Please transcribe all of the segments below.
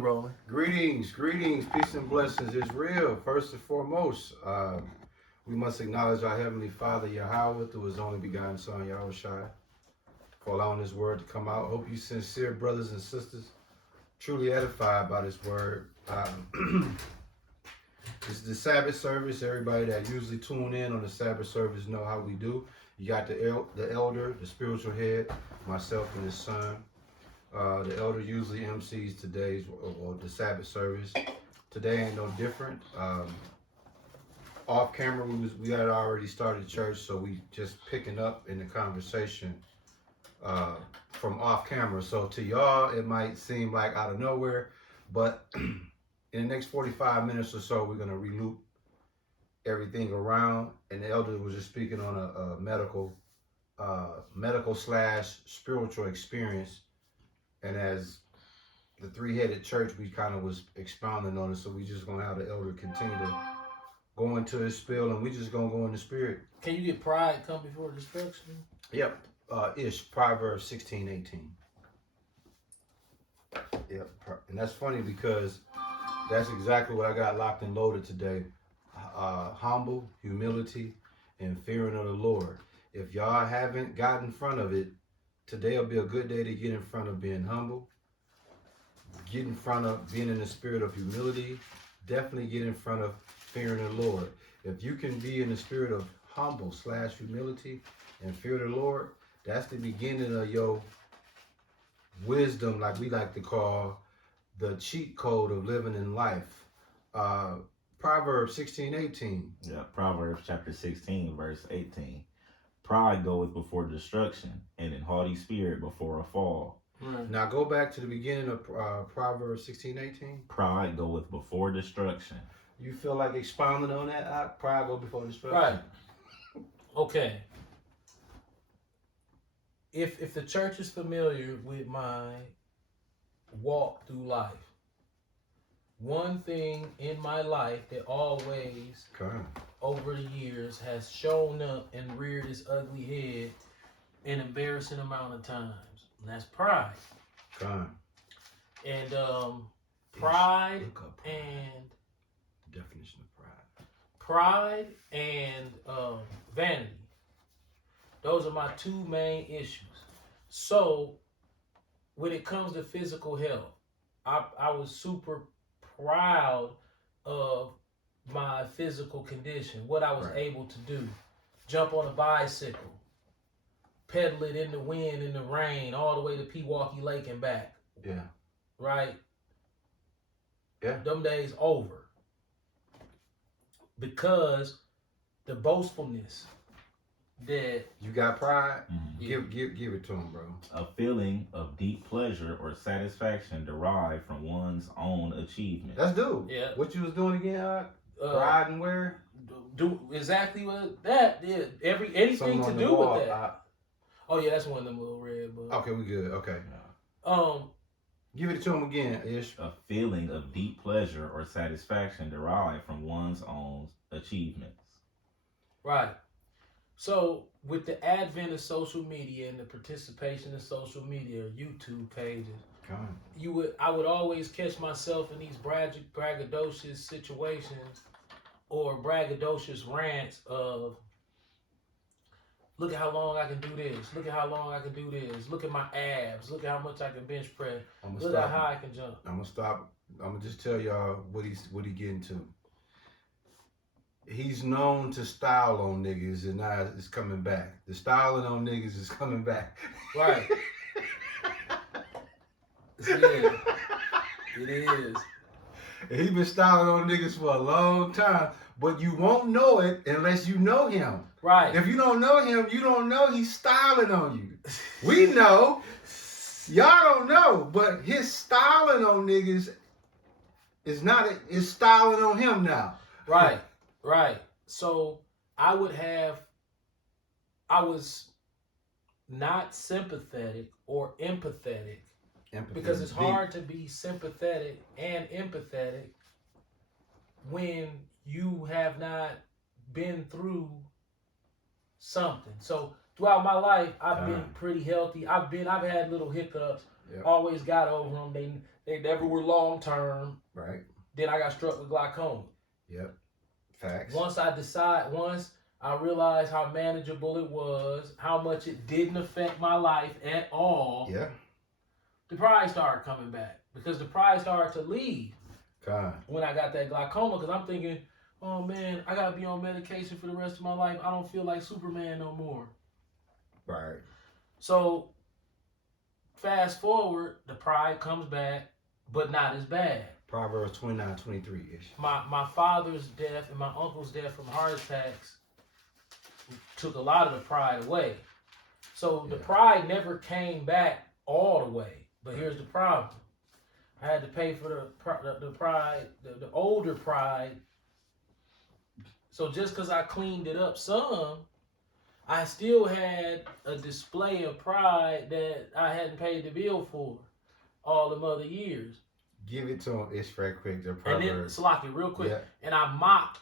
Rolling. Greetings, peace and blessings is real. First and foremost, we must acknowledge our Heavenly Father, Yahweh, through His only begotten Son, Yahushua, for allowing His word to come out. Hope you sincere brothers and sisters, truly edified by this word. This is the Sabbath service. Everybody that usually tune in on the Sabbath service know how we do. You got the elder, the spiritual head, myself and his son. The elder usually MCs today's or the Sabbath service. Today ain't no different. Off camera, we had already started church, so we just picking up in the conversation from off camera. So to y'all, it might seem like out of nowhere, but in the next 45 minutes or so, we're gonna reloop everything around. And the elder was just speaking on a medical slash spiritual experience. And as the three-headed church, we kind of was expounding on it. So we just gonna have the elder continue to go into his spiel, and we just gonna go in the spirit. Can you get pride come before destruction? Yep. Proverbs 16:18. Yep. And that's funny because that's exactly what I got locked and loaded today. Humble, humility, and fearing of the Lord. If y'all haven't got in front of it, today will be a good day to get in front of being humble, get in front of being in the spirit of humility, definitely get in front of fearing the Lord. If you can be in the spirit of humble slash humility and fear the Lord, that's the beginning of your wisdom, like we like to call the cheat code of living in life. Proverbs 16:18. Yeah, Proverbs chapter 16, verse 18. Pride goeth before destruction, and an haughty spirit before a fall. Right. Now go back to the beginning of Proverbs 16:18. Pride goeth before destruction. You feel like expounding on that? Pride go before destruction. Right. Okay. If the church is familiar with my walk through life, one thing in my life that always over the years has shown up and reared its ugly head an embarrassing amount of times. And that's pride. And pride and definition of pride. Pride and vanity. Those are my two main issues. So when it comes to physical health, I was super proud of my physical condition, what I was able to do. Jump on a bicycle, pedal it in the wind, in the rain, all the way to Pewaukee Lake and back. Yeah. Right? Yeah. Them days over. Because the boastfulness that you got pride, Mm-hmm. give it to him, bro. A feeling of deep pleasure or satisfaction derived from one's own achievement. That's due. Yeah. What you was doing again? Pride and where? Do exactly what that did. Anything to do with that. Oh yeah, that's one of them little red books. Okay, we good. Okay. Give it to him again, Ish. A feeling of deep pleasure or satisfaction derived from one's own achievements. Right. So with the advent of social media and the participation in social media, YouTube pages, I would always catch myself in these braggadocious situations or braggadocious rants of, look at how long I can do this. Look at how long I can do this. Look at my abs. Look at how much I can bench press. Look at how I can jump. I'm gonna stop. I'm gonna just tell y'all what he getting to. He's known to style on niggas, and now it's coming back. The styling on niggas is coming back. Right. Yeah. It is. He been styling on niggas for a long time, but you won't know it unless you know him. Right. If you don't know him, you don't know he's styling on you. We know. Y'all don't know, but his styling on niggas is styling on him now. Right. Right. So I was not sympathetic or empathetic. Because it's hard to be sympathetic and empathetic when you have not been through something. So throughout my life, I've been pretty healthy. I've had little hiccups. Yep. Always got over them. They never were long term. Right. Then I got struck with glaucoma. Yep. Facts. Once I realized how manageable it was, how much it didn't affect my life at all. Yeah. The pride started coming back because the pride started to leave when I got that glaucoma. Because I'm thinking, oh man, I gotta be on medication for the rest of my life. I don't feel like Superman no more. Right. So fast forward, the pride comes back, but not as bad. Proverbs 29:23-ish. My father's death and my uncle's death from heart attacks took a lot of the pride away. So the pride never came back all the way. But here's the problem. I had to pay for the pride, the older pride. So just because I cleaned it up some, I still had a display of pride that I hadn't paid the bill for all them other years. Give it to him. It's very quick. The And then, Proverbs. Salaki, real quick. Yeah. And I mocked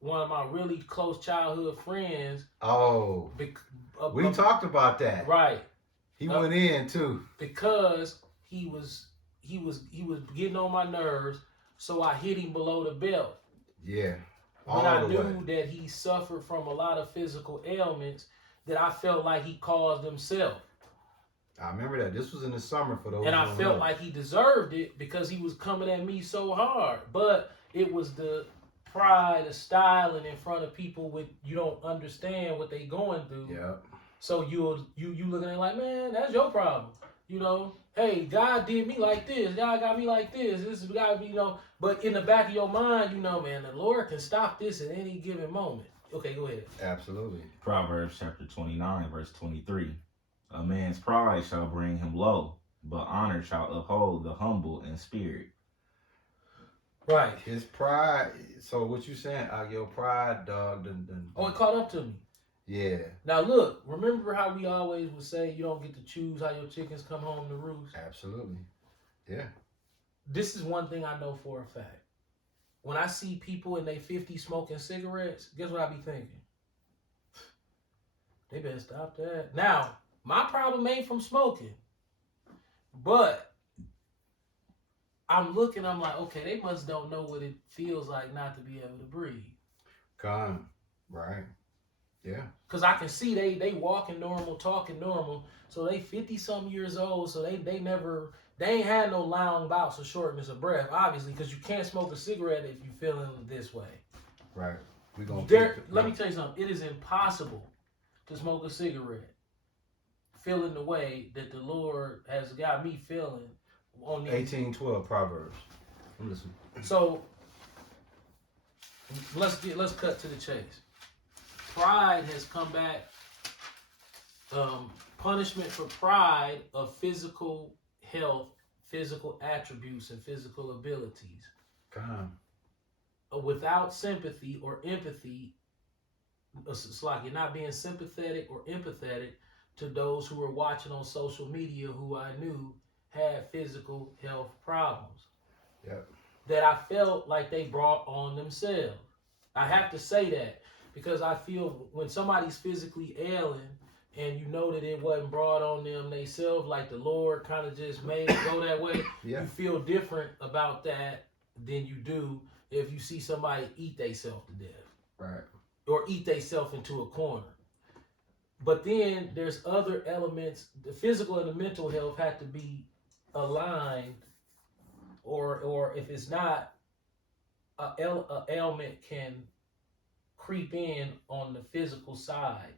one of my really close childhood friends. Oh. We talked about that. Right. He went in too. Because he was getting on my nerves, so I hit him below the belt. Yeah. When I knew that he suffered from a lot of physical ailments that I felt like he caused himself. I remember that. This was in the summer for those. And I felt like he deserved it because he was coming at me so hard. But it was the pride of styling in front of people with you don't understand what they going through. Yeah. You looking at it like, man, that's your problem. You know, hey, God did me like this. God got me like this. This is God, you know. But in the back of your mind, you know, man, the Lord can stop this at any given moment. Okay, go ahead. Absolutely. Proverbs chapter 29, verse 23. A man's pride shall bring him low, but honor shall uphold the humble in spirit. Right. His pride. So what you saying? Your pride, dog. Oh, it caught up to me. Yeah. Now look, remember how we always would say you don't get to choose how your chickens come home to roost? Absolutely. Yeah. This is one thing I know for a fact. When I see people in their 50s smoking cigarettes, guess what I be thinking? They better stop that. Now, my problem ain't from smoking, but I'm looking, I'm like, okay, they must don't know what it feels like not to be able to breathe. Right. Yeah. Because I can see they walking normal, talking normal. So they 50-something years old, so they ain't had no long bouts of shortness of breath, obviously, because you can't smoke a cigarette if you're feeling this way. Right. Let me tell you something. It is impossible to smoke a cigarette feeling the way that the Lord has got me feeling on the 18:12 Proverbs. I'm listening. So let's cut to the chase. Pride has come back. Punishment for pride of physical health, physical attributes, and physical abilities. Without sympathy or empathy, it's like you're not being sympathetic or empathetic to those who were watching on social media who I knew had physical health problems. Yep. That I felt like they brought on themselves. I have to say that because I feel when somebody's physically ailing and you know that it wasn't brought on them themselves, like the Lord kind of just made it go that way, you feel different about that than you do if you see somebody eat themselves to death. Right. Or eat themselves into a corner. But then there's other elements. The physical and the mental health have to be aligned, or if it's not, a ailment can creep in on the physical side.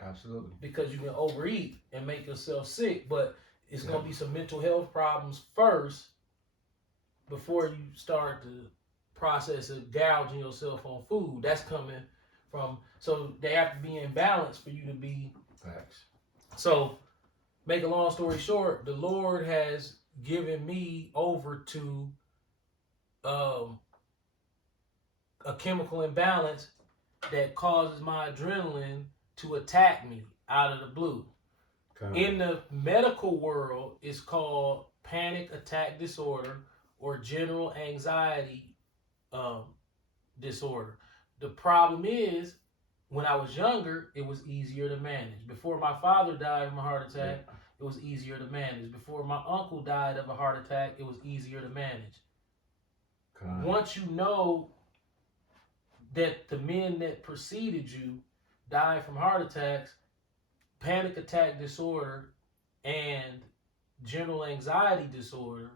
Absolutely. Because you can overeat and make yourself sick, but it's going to be some mental health problems first before you start the process of gouging yourself on food. That's coming from, so they have to be in balance for you to be. Facts. So, make a long story short, the Lord has given me over to a chemical imbalance that causes my adrenaline to attack me out of the blue. In the medical world, it's called panic attack disorder or general anxiety disorder. The problem is, when I was younger, it was easier to manage. Before my father died from a heart attack, it was easier to manage. Before my uncle died of a heart attack, it was easier to manage. Once you know that the men that preceded you died from heart attacks, panic attack disorder, and general anxiety disorder,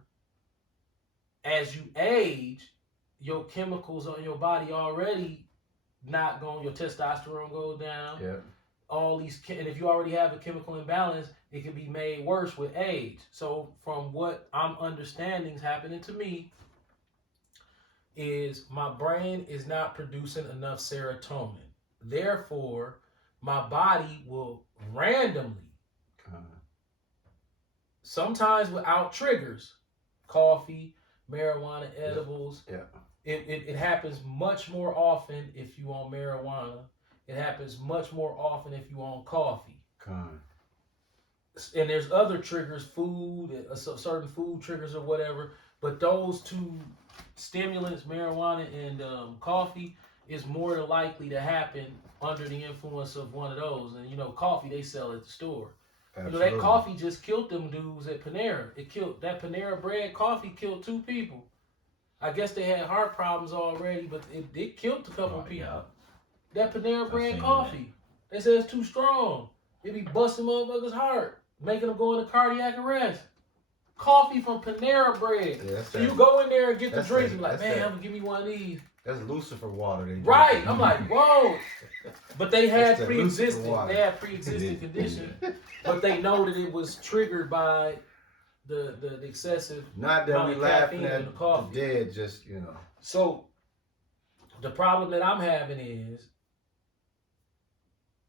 as you age, your chemicals on your body already not going, your testosterone goes down. Yeah. All these, and if you already have a chemical imbalance, it can be made worse with age. So from what I'm understanding is happening to me is my brain is not producing enough serotonin. Therefore, my body will randomly, sometimes without triggers, coffee, marijuana, edibles. Yeah. It happens much more often if you on marijuana. It happens much more often if you on coffee. And there's other triggers, food, certain food triggers or whatever. But those two stimulants, marijuana and coffee, is more than likely to happen under the influence of one of those. And you know, coffee they sell at the store. Absolutely. You know, that coffee just killed them dudes at Panera. It killed that Panera bread coffee killed 2 people. I guess they had heart problems already, but it killed a couple people. Yeah. That Panera bread coffee, they said it's too strong. It be busting motherfuckers' heart, making them go into cardiac arrest. Coffee from Panera bread. Yeah, so you go in there and get the drink, and like, man, I'm gonna give me one of these. That's Lucifer water. Right. I'm like, whoa. But they had pre-existing. They had pre-existing condition, but they know that it was triggered by the excessive. Not that we laughing at the dead, just you know. So the problem that I'm having is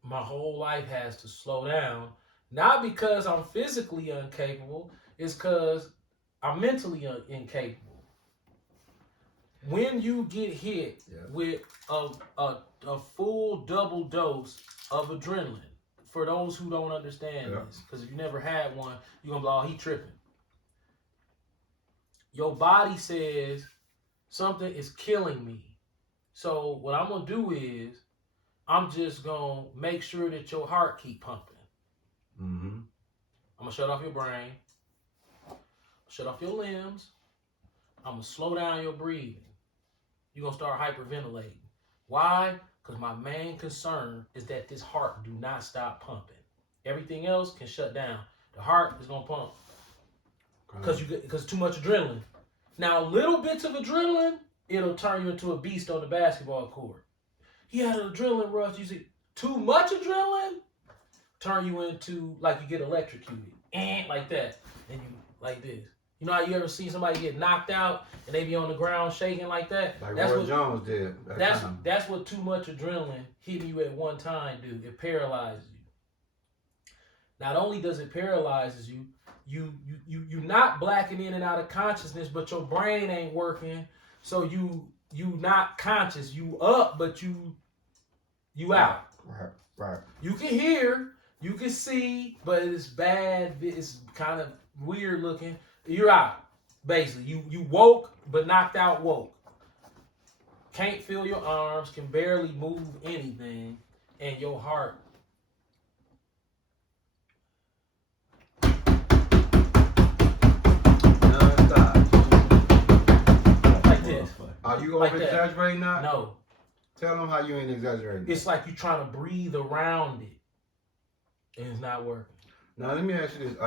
my whole life has to slow down, not because I'm physically incapable, it's because I'm mentally incapable. When you get hit with a full double dose of adrenaline, for those who don't understand this, because if you never had one, you're going to be like, oh, he tripping. Your body says something is killing me. So what I'm going to do is I'm just going to make sure that your heart keep pumping. Mm-hmm. I'm going to shut off your brain, shut off your limbs. I'm going to slow down your breathing. You're going to start hyperventilating. Why? Because my main concern is that this heart do not stop pumping. Everything else can shut down. The heart is going to pump. Because too much adrenaline. Now, little bits of adrenaline, it'll turn you into a beast on the basketball court. He had an adrenaline rush. You see, too much adrenaline, turn you into, like you get electrocuted. Like that. And you, like this. You know how you ever see somebody get knocked out and they be on the ground shaking like that? Like Roy Jones did. That's what too much adrenaline hitting you at one time do. It paralyzes you. Not only does it paralyze you, you not blacking in and out of consciousness, but your brain ain't working. So you not conscious. You up, but you out. Right. You can hear, you can see, but it's bad. It's kind of weird looking. You're out, basically. You woke, but knocked out woke. Can't feel your arms, can barely move anything, and your heart. Like this. Are you over exaggerating now? No. Tell them how you ain't exaggerating. It's like you're trying to breathe around it, and it's not working. Now, let me ask you this.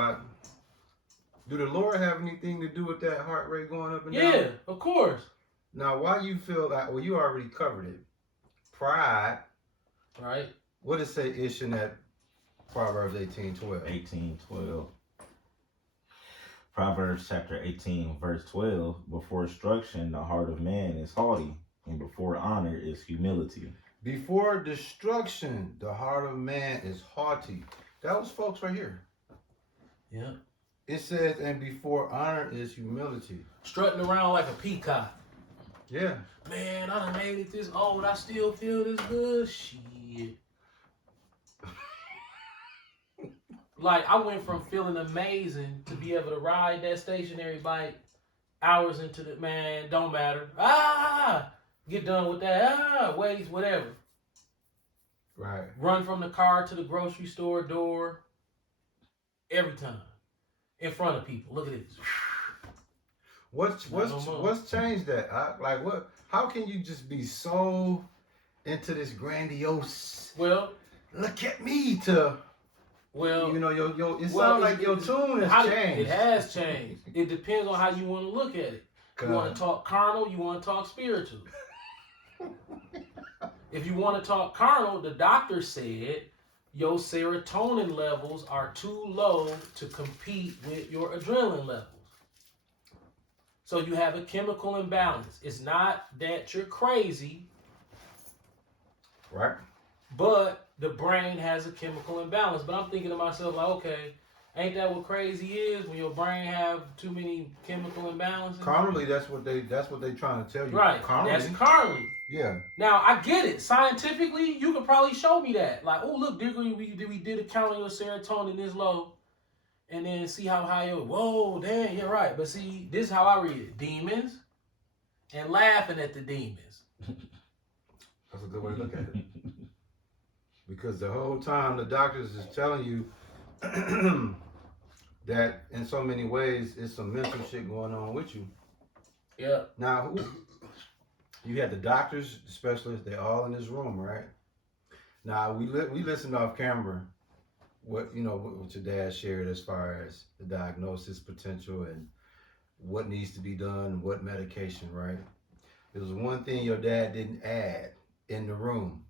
Do the Lord have anything to do with that heart rate going up and down? Yeah, of course. Now, why you feel like, well, you already covered it. Pride. Right. What does it say ish in that Proverbs 18:12? 18:12. Proverbs chapter 18, verse 12. Before destruction, the heart of man is haughty, and before honor is humility. Before destruction, the heart of man is haughty. That was folks right here. Yeah. It says, and before honor is humility. Strutting around like a peacock. Yeah. Man, I done made it this old. I still feel this good. Shit. Like, I went from feeling amazing to be able to ride that stationary bike hours into the, man, don't matter. Get done with that. Waste, whatever. Right. Run from the car to the grocery store door. every time in front of people. Look at this. What's changed that? What? How can you just be so into this grandiose? Well, look at me to. Well, you know, it sounds like your tune has changed. It has changed. It depends on how you want to look at it. You want to talk carnal, you want to talk spiritual. If you want to talk carnal, the doctor said your serotonin levels are too low to compete with your adrenaline levels. So you have a chemical imbalance. It's not that you're crazy. Right. But the brain has a chemical imbalance. But I'm thinking to myself, like, okay, ain't that what crazy is when your brain have too many chemical imbalances? Carnally, that's what they trying to tell you. Right. Carnally. That's carnally. Yeah. Now I get it. Scientifically, you could probably show me that. Like, oh look, we did a count of your serotonin this low, and then see how high your. Whoa, damn, you're right. But see, this is how I read it: demons, and laughing at the demons. That's a good way to look at it. Because the whole time the doctors is telling you that in so many ways it's some mental shit going on with you. Yeah. Now, you had the doctors, the specialists, they're all in this room, right? Now, we listened off camera what your dad shared as far as the diagnosis potential and what needs to be done and what medication, right? There was one thing your dad didn't add in the room.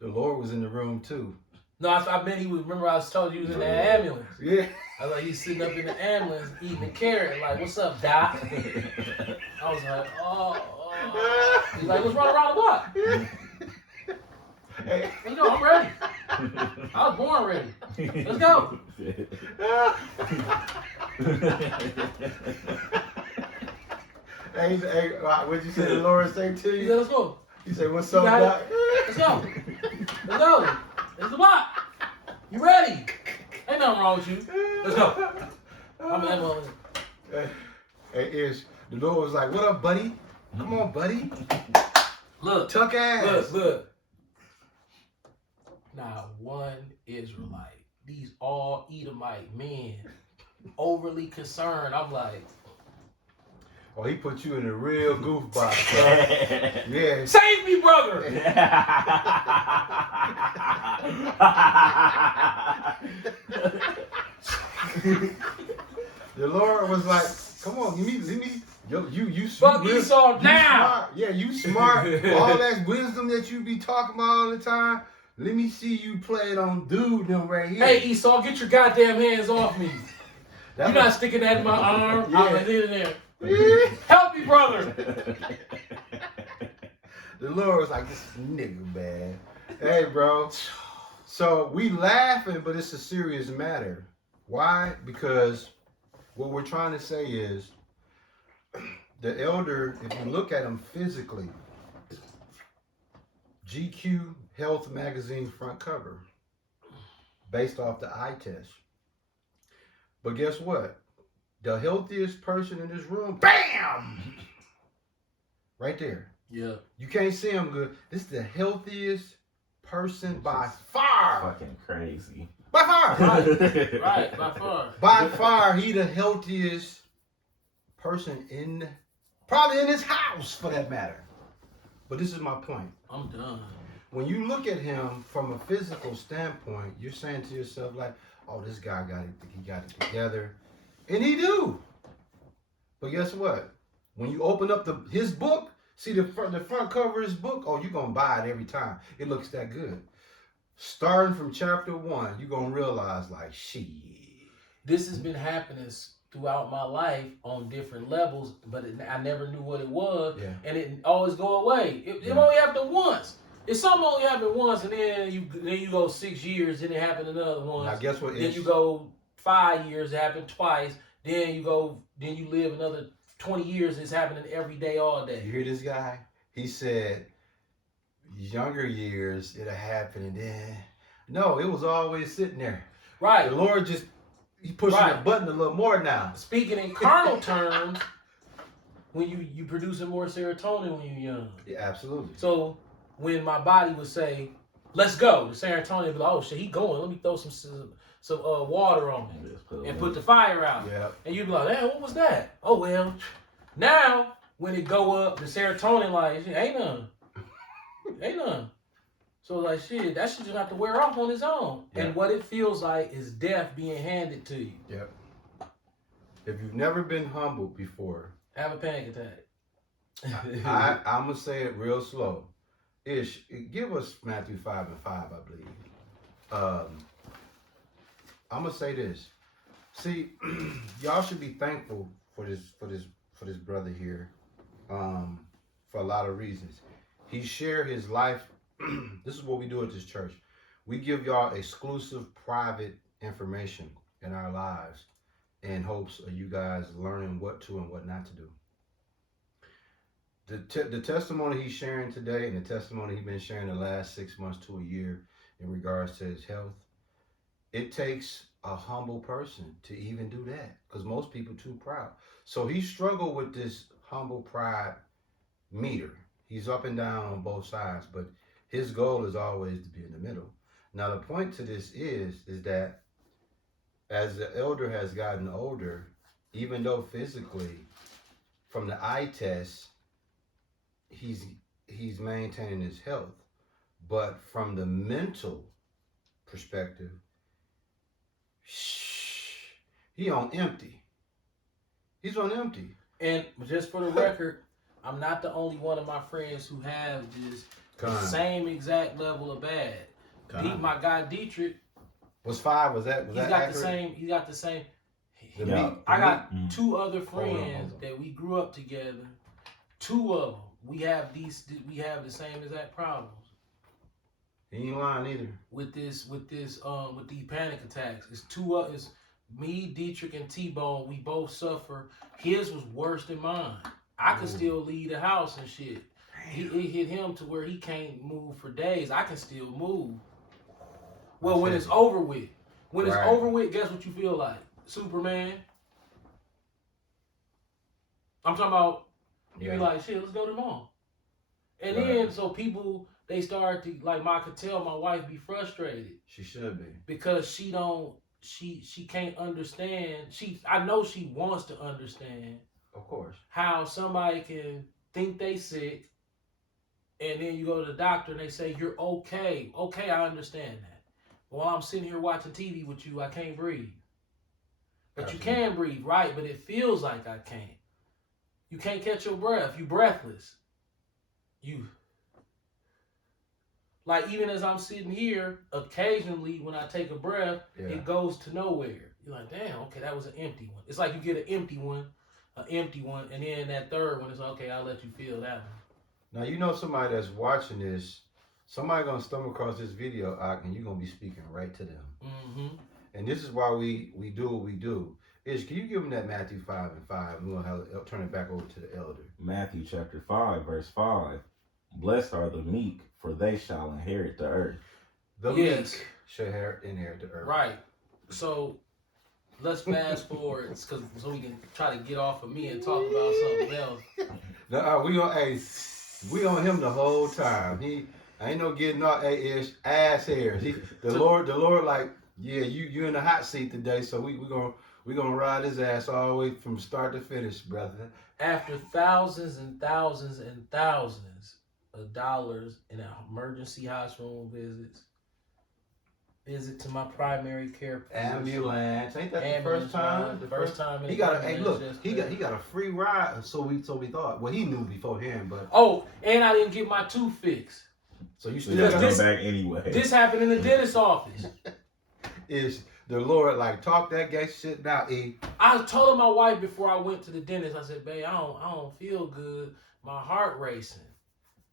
The Lord was in the room too. No, I bet he was. Remember, I was told you was in the ambulance. Yeah. I was like, he's sitting up in the ambulance eating a carrot. Like, what's up, Doc? I was like, oh. He's like, let's run around the block. Hey. Let's go. I'm ready. I was born ready. Let's go. Hey, what'd you say the Lord say to you? He said, let's go. He said, what's up, Doc? Let's go. Let's go. It's the block. You ready? Ain't nothing wrong with you. Let's go. I'm at one. Hey, Ish, the Lord was like, what up, buddy? Come on, buddy. Look. Tuck ass. Look. Not one Israelite. These all Edomite men overly concerned. I'm like, oh, he put you in a real goof box. Yeah. Save me, brother. The Lord was like, come on, let me. Yo, you smart. Fuck Esau down. Yeah, you smart. All that wisdom that you be talking about all the time. Let me see you play it on dude them right here. Hey Esau, get your goddamn hands off me. You're not sticking that in my arm. Yeah. I'm in there. Help me, brother. The Lord was like, this nigga bad. Hey, bro. So we laughing, but it's a serious matter. Why? Because what we're trying to say is the elder, if you look at him physically, GQ Health Magazine front cover, based off the eye test. But guess what? The healthiest person in this room, bam! Right there. Yeah. You can't see him good. This is the healthiest person by far. Fucking crazy. By far. Right, by far. By far, he the healthiest person probably in his house for that matter. But this is my point. I'm done. When you look at him from a physical standpoint, you're saying to yourself like, oh, this guy got it together. And he do. But guess what? When you open up his book, see the front cover of his book, oh, you're going to buy it every time. It looks that good. Starting from chapter 1, you're going to realize like, shit. This has been happening throughout my life on different levels, but I never knew what it was. Yeah. And it always go away. It only happened once. If something only happened once and then you go 6 years and it happened another once. Now guess what? Then you go 5 years, it happened twice. Then you live another 20 years, it's happening every day, all day. You hear this guy? He said, younger years, it'll happen and then, no, it was always sitting there. Right. The Lord he pushing the button a little more now. Speaking in carnal terms, when you producing more serotonin when you're young. Yeah, absolutely. So when my body would say, let's go, the serotonin would be like, oh shit, he going. Let me throw some water on it and put the fire out. Yeah. And you be like, "Damn, what was that?" Oh well. Now when it go up, the serotonin like ain't none. Ain't none. So like shit, that shit just have to wear off on its own. Yeah. And what it feels like is death being handed to you. Yep. If you've never been humbled before, Have a panic attack. I'm gonna say it real slow. Ish, give us Matthew 5:5, I believe. I'm gonna say this. See, y'all should be thankful for this brother here, for a lot of reasons. He shared his life. This is what we do at this church. We give y'all exclusive, private information in our lives, in hopes of you guys learning what to and what not to do. The testimony he's sharing today and the testimony he's been sharing the last 6 months to a year in regards to his health, it takes a humble person to even do that, because most people too proud. So he struggled with this humble pride meter. He's up and down on both sides, but his goal is always to be in the middle. Now the point to this is that as the elder has gotten older, even though physically from the eye test he's maintaining his health, but from the mental perspective, he on empty. He's on empty. And just for the record, I'm not the only one of my friends who have this same exact level of bad. My guy Dietrich was 5. Was that got accurate? the same. He got the same. Yeah. I got 2 other friends that we grew up together. 2 of them. We have the same exact problems. He ain't lying either. With these panic attacks. It's 2 of it's me, Dietrich, and T-Bone. We both suffer. His was worse than mine. I could still leave the house and shit. It hit him to where he can't move for days. I can still move. Well, when it's over with. When it's over with, guess what you feel like? Superman. I'm talking about, you be like, shit, let's go to the mall. And then, so people, they start to, like, I could tell my wife be frustrated. She should be. Because she can't understand. I know she wants to understand. Of course. How somebody can think they sick, and then you go to the doctor and they say, you're okay. Okay, I understand that. While I'm sitting here watching TV with you, I can't breathe. But Absolutely. You can breathe, right? But it feels like I can't. You can't catch your breath. You breathless. Like, even as I'm sitting here, occasionally when I take a breath, it goes to nowhere. You're like, damn, okay, that was an empty one. It's like you get an empty one, and then that third one is, okay, I'll let you feel that one. Now, you know somebody that's watching this, somebody going to stumble across this video, and you're going to be speaking right to them. Mm-hmm. And this is why we do what we do. Ish, can you give them that Matthew 5:5? We're going to turn it back over to the elder. Matthew chapter 5, verse 5. Blessed are the meek, for they shall inherit the earth. The meek shall inherit the earth. Right. So let's fast forward, so we can try to get off of me and talk about something else. No, we on him the whole time. He ain't no getting off Ish ass hairs. The Lord, like, yeah, you in the hot seat today, so we gonna ride his ass all the way from start to finish, brother. After thousands and thousands and thousands of dollars in emergency hospital visit to my primary care ambulance. Ain't that the first time? The first time. He got he got a free ride. So we thought. Well, he knew beforehand, but and I didn't get my tooth fixed. So you still got to go back anyway. This happened in the dentist's office. Is the Lord like talk that gay shit now, E? I told my wife before I went to the dentist. I said, "Babe, I don't feel good. My heart racing,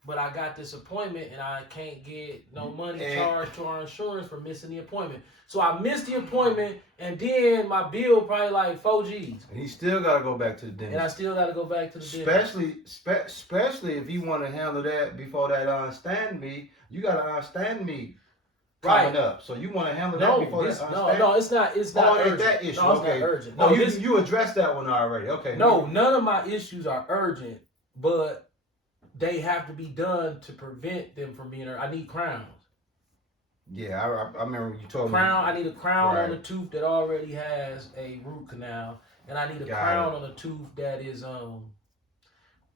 but I got this appointment and I can't get no money charged to our insurance for missing the appointment. So I missed the appointment, and then my bill probably like $4G's. And he still got to go back to the dentist. And I still got to go back to the dentist. Especially if you want to handle that before that understand me, you got to understand me. Coming up, so you want to handle that before that? No, it's not. It's not urgent. That issue. No, okay. It's not urgent. No, you addressed that one already. Okay. No, none of my issues are urgent, but they have to be done to prevent them from being. I need crowns. Yeah, I remember you told Crown. me. I need a crown Right. on a tooth that already has a root canal, and I need a Got crown it. on a tooth that is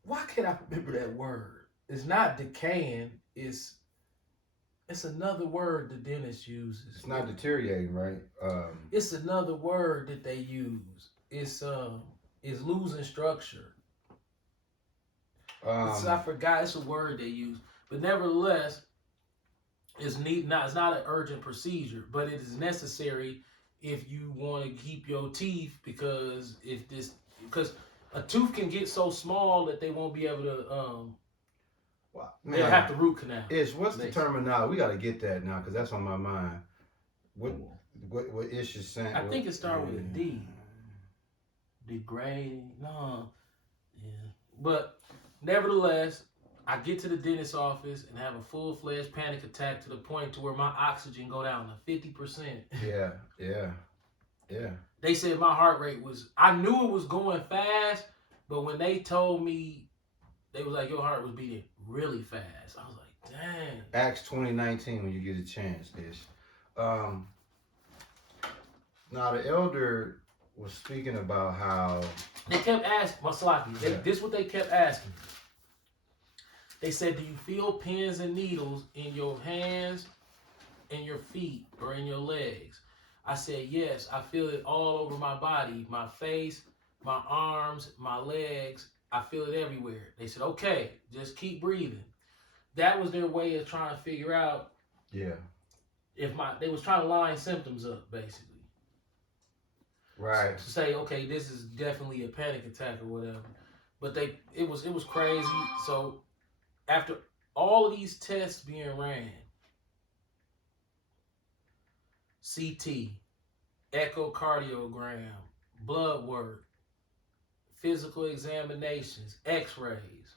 Why can't I remember that word? It's not decaying. It's another word the dentist uses. It's not deteriorating, right? It's another word that they use. It's losing structure. I forgot. It's a word they use, but nevertheless, it's it's not an urgent procedure, but it is necessary if you want to keep your teeth because a tooth can get so small that they won't be able to they'll have to root canal. What's the terminology? We got to get that now because that's on my mind. What Ish is saying? I think it started with a D. Degrading. No. Yeah. But nevertheless, I get to the dentist's office and have a full-fledged panic attack to the point to where my oxygen go down to 50%. Yeah. They said my heart rate I knew it was going fast, but when they told me, they was like, your heart was beating really fast. I was like, dang. Acts 20:19 when you get a chance, Ish. Now the elder was speaking about how they kept asking, Maslaki, this is what they kept asking. They said, do you feel pins and needles in your hands, in your feet, or in your legs? I said, yes, I feel it all over my body, my face, my arms, my legs. I feel it everywhere. They said, okay, just keep breathing. That was their way of trying to figure out if they was trying to line symptoms up, basically. Right. To say, okay, this is definitely a panic attack or whatever. But it was crazy. So after all of these tests being ran, CT, echocardiogram, blood work, physical examinations, x-rays,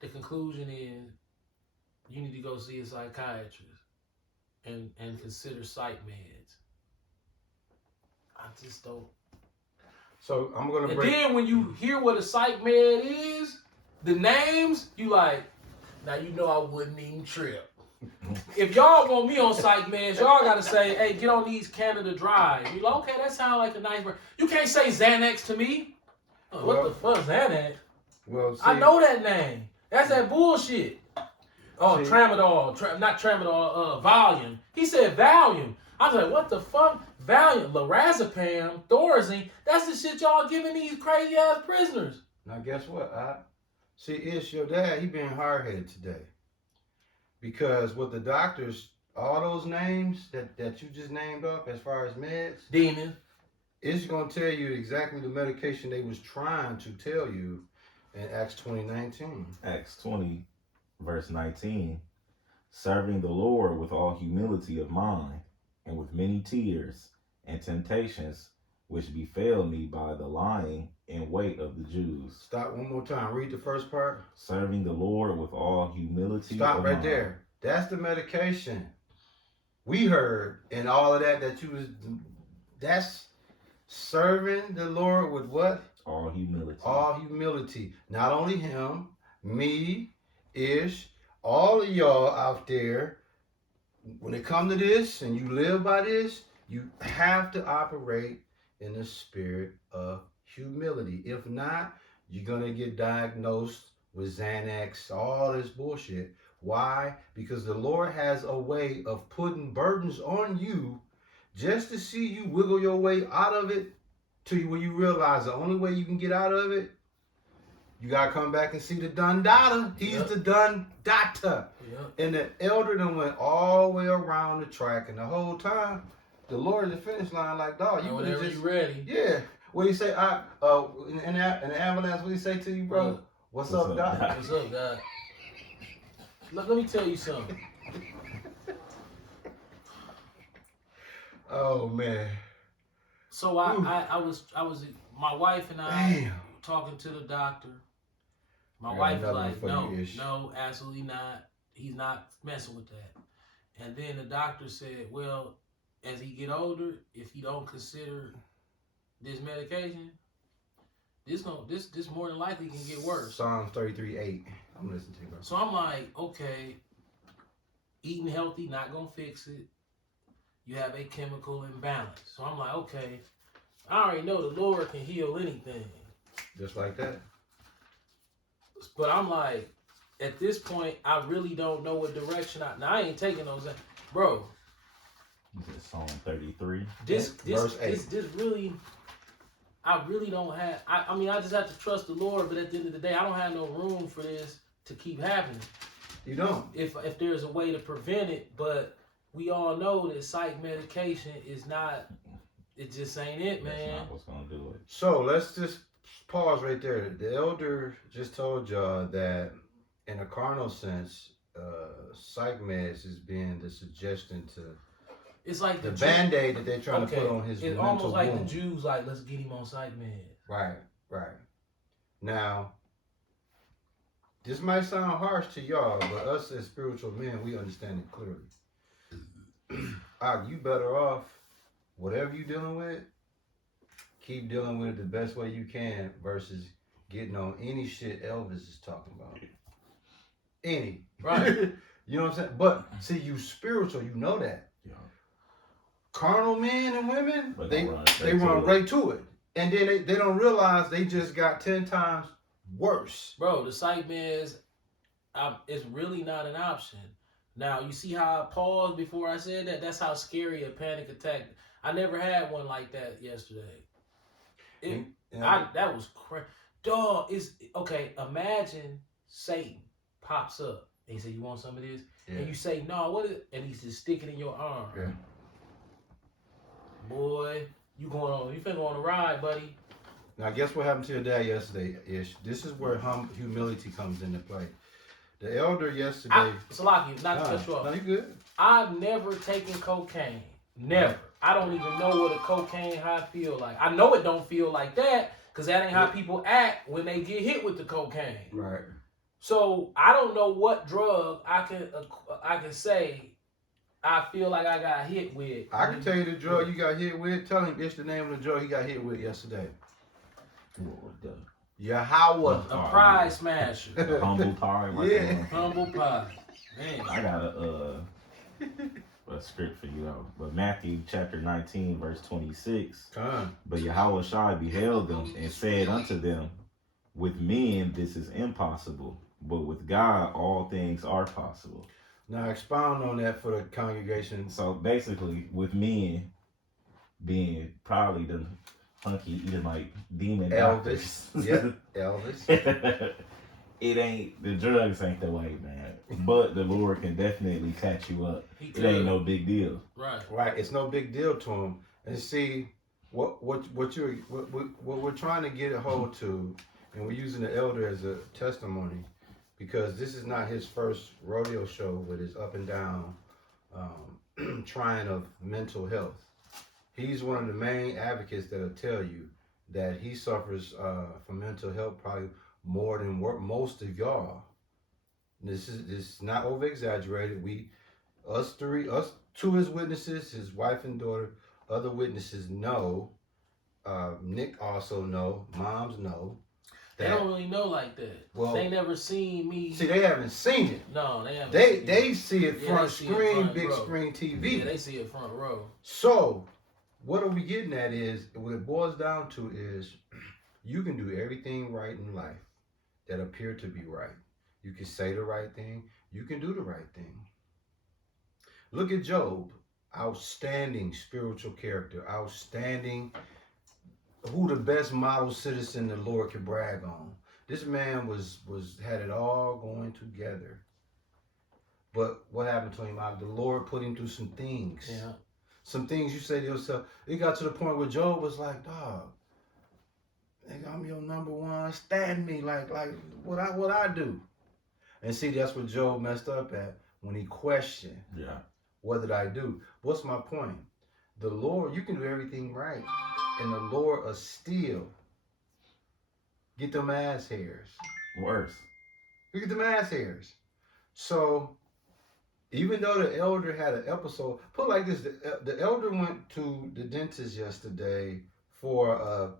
the conclusion is you need to go see a psychiatrist and consider psych meds. I just don't. So I'm gonna. And then when you hear what a psych med is, the names, you like, now you know I wouldn't even trip. If y'all want me on psych meds, y'all gotta say, hey, get on these Canada Dry. You like, okay, that sounds like a nice word. You can't say Xanax to me. Oh, what the fuck, Xanax? Well, see, I know that name. That's that bullshit. Oh, Tramadol, not Tramadol, Valium. He said Valium. I was like, what the fuck? Valium, lorazepam, Thorazine. That's the shit y'all giving these crazy ass prisoners. Now guess what? See, Ish, your dad, he being hard-headed today. Because with the doctors, all those names that you just named off as far as meds, Demon, it's going to tell you exactly the medication they was trying to tell you in Acts 20:19. Acts 20, verse 19. Serving the Lord with all humility of mind, and with many tears and temptations, which befell me by the lying in wait of the Jews. Stop one more time. Read the first part. Serving the Lord with all humility. Stop right mind. there. That's the medication. We heard in all of that you was. That's serving the Lord with what? All humility. All humility. Not only him, me, Ish, all of y'all out there. When it comes to this and you live by this, you have to operate in the spirit of humility. If not, you're going to get diagnosed with Xanax, all this bullshit. Why? Because the Lord has a way of putting burdens on you just to see you wiggle your way out of it to when you realize the only way you can get out of it, you got to come back and see the done doctor. He's the done doctor. Yep. And the elder then went all the way around the track, and the whole time, the Lord at the finish line like, dog, you whenever just, you ready. Yeah. What do you say? In the ambulance, what do you say to you, bro? What's up, doc? What's up, doc? Let me tell you something. Oh man. So I was my wife and I talking to the doctor. My wife was like, no, absolutely not. He's not messing with that. And then the doctor said, well, as he get older, if he don't consider this medication, this more than likely can get worse. Psalms 33:8. I'm listening to you, bro. So I'm like, okay, eating healthy not gonna fix it. You have a chemical imbalance. So I'm like, okay, I already know the Lord can heal anything. Just like that. But I'm like, at this point, I really don't know what direction I ain't taking those. Bro. This is Psalm 33. This really, I really don't have, I mean, I just have to trust the Lord, but at the end of the day, I don't have no room for this to keep happening. You don't. If there's a way to prevent it, but we all know that psych medication is not, it just ain't it, man. That's not what's going to do it. So let's just pause right there. The elder just told y'all that in a carnal sense, psych meds is being the suggestion to, it's like the Band-Aid that they're trying to put on his it's mental almost like wound. the Jews, like, let's get him on psych meds. Right. Now, this might sound harsh to y'all, but us as spiritual men, we understand it clearly. You better off, whatever you're dealing with, keep dealing with it the best way you can versus getting on any shit Elvis is talking about. Any. Right. You know what I'm saying? But see, you spiritual, you know that. Yeah. Carnal men and women, But they run right to it. And then they don't realize they just got 10 times worse. Bro, the psych meds, it's really not an option. Now, you see how I paused before I said that? That's how scary a panic attack. I never had one like that yesterday. That was crazy. Dog, okay, imagine Satan pops up and he said, you want some of this? Yeah. And you say, no, what is it? And he's just sticking in your arm. Yeah. Boy, you finna go on a ride, buddy. Now, guess what happened to your dad yesterday, Ish? This is where humility comes into play. The elder yesterday... Salaki, not to cut you off. No, you good. I've never taken cocaine. Never. I don't even know what a cocaine high feel like. I know it don't feel like that, because that ain't how people act when they get hit with the cocaine. Right. So, I don't know what drug I can say I feel like I got hit with. I can tell you the drug you got hit with. Tell him it's the name of the drug he got hit with yesterday. Yahweh. A pride smasher. Humble pie. Humble pie. Man. I got a script for you though. But Matthew chapter 19 verse 26. But Yahweh Shai beheld them and said unto them, with men this is impossible, but with God all things are possible. Now expound on that for the congregation. So basically, with men being probably the hunky, eating like demon Elvis. Yeah, Elvis. It ain't, the drugs ain't the way, man. But the Lord can definitely catch you up. It ain't no big deal. Right. It's no big deal to him. And see, what we're trying to get a hold to, and we're using the elder as a testimony, because this is not his first rodeo show with his up and down trying of mental health. He's one of the main advocates that'll tell you that he suffers from mental health probably more than most of y'all. This is not over exaggerated. Us two his witnesses, his wife and daughter, other witnesses know. Nick also know. Moms know. They don't really know like that. Well, they never seen me. See, they haven't seen it. No, they haven't. They see it front screen, big screen TV. Yeah, they see it front row. So, what are we getting at is, what it boils down to is, you can do everything right in life that appear to be right. You can say the right thing. You can do the right thing. Look at Job. Outstanding spiritual character. Outstanding. Who the best model citizen the Lord could brag on. This man had it all going together. But what happened to him? The Lord put him through some things. Yeah. Some things you say to yourself. It got to the point where Job was like, dog, nigga, I'm your number one. Stand me like what I do. And see, that's what Job messed up at when he questioned. Yeah. What did I do? What's my point? The Lord, you can do everything right. And the Lord will still get them ass hairs. Worse. You get them ass hairs. So, even though the elder had an episode, put it like this, the elder went to the dentist yesterday for,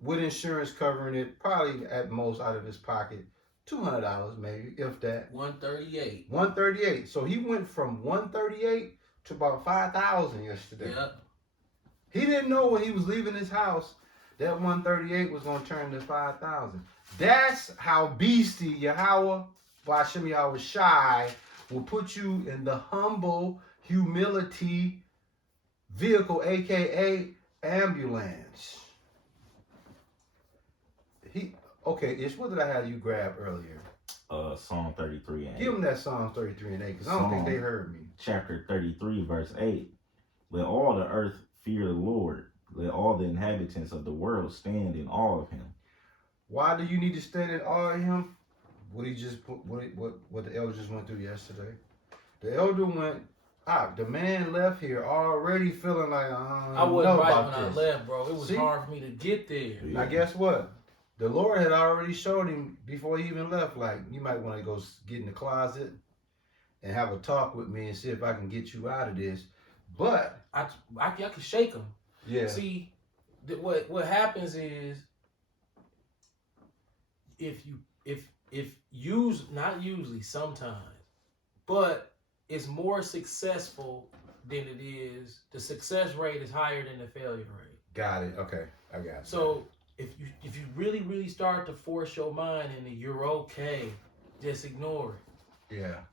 with insurance covering it, probably at most out of his pocket, $200 maybe, if that. 138. 138. So he went from 138 to about 5,000 yesterday. Yep. He didn't know when he was leaving his house that 138 was going to turn to 5,000. That's how beastie Yahweh, Ba'ashem Yahweh Shai, will put you in the humble humility vehicle, aka ambulance. It's what did I have you grab earlier? Psalm 33 and 8. Give them that Psalm 33 and 8, because I don't think they heard me. Chapter 33, verse 8. Let all the earth fear the Lord. Let all the inhabitants of the world stand in awe of him. Why do you need to stand in awe of him? What he just put, what the elder just went through yesterday. The elder went. The man left here already feeling like I wasn't right when I left, bro. It was hard for me to get there. Yeah. Now guess what? The Lord had already showed him before he even left. Like, you might want to go get in the closet and have a talk with me and see if I can get you out of this. But I can shake him. Yeah. See, what happens is not usually, sometimes, but it's more successful than it is. The success rate is higher than the failure rate. Got it. Okay, I got it. So if you really start to force your mind into you're okay, just ignore it. Yeah.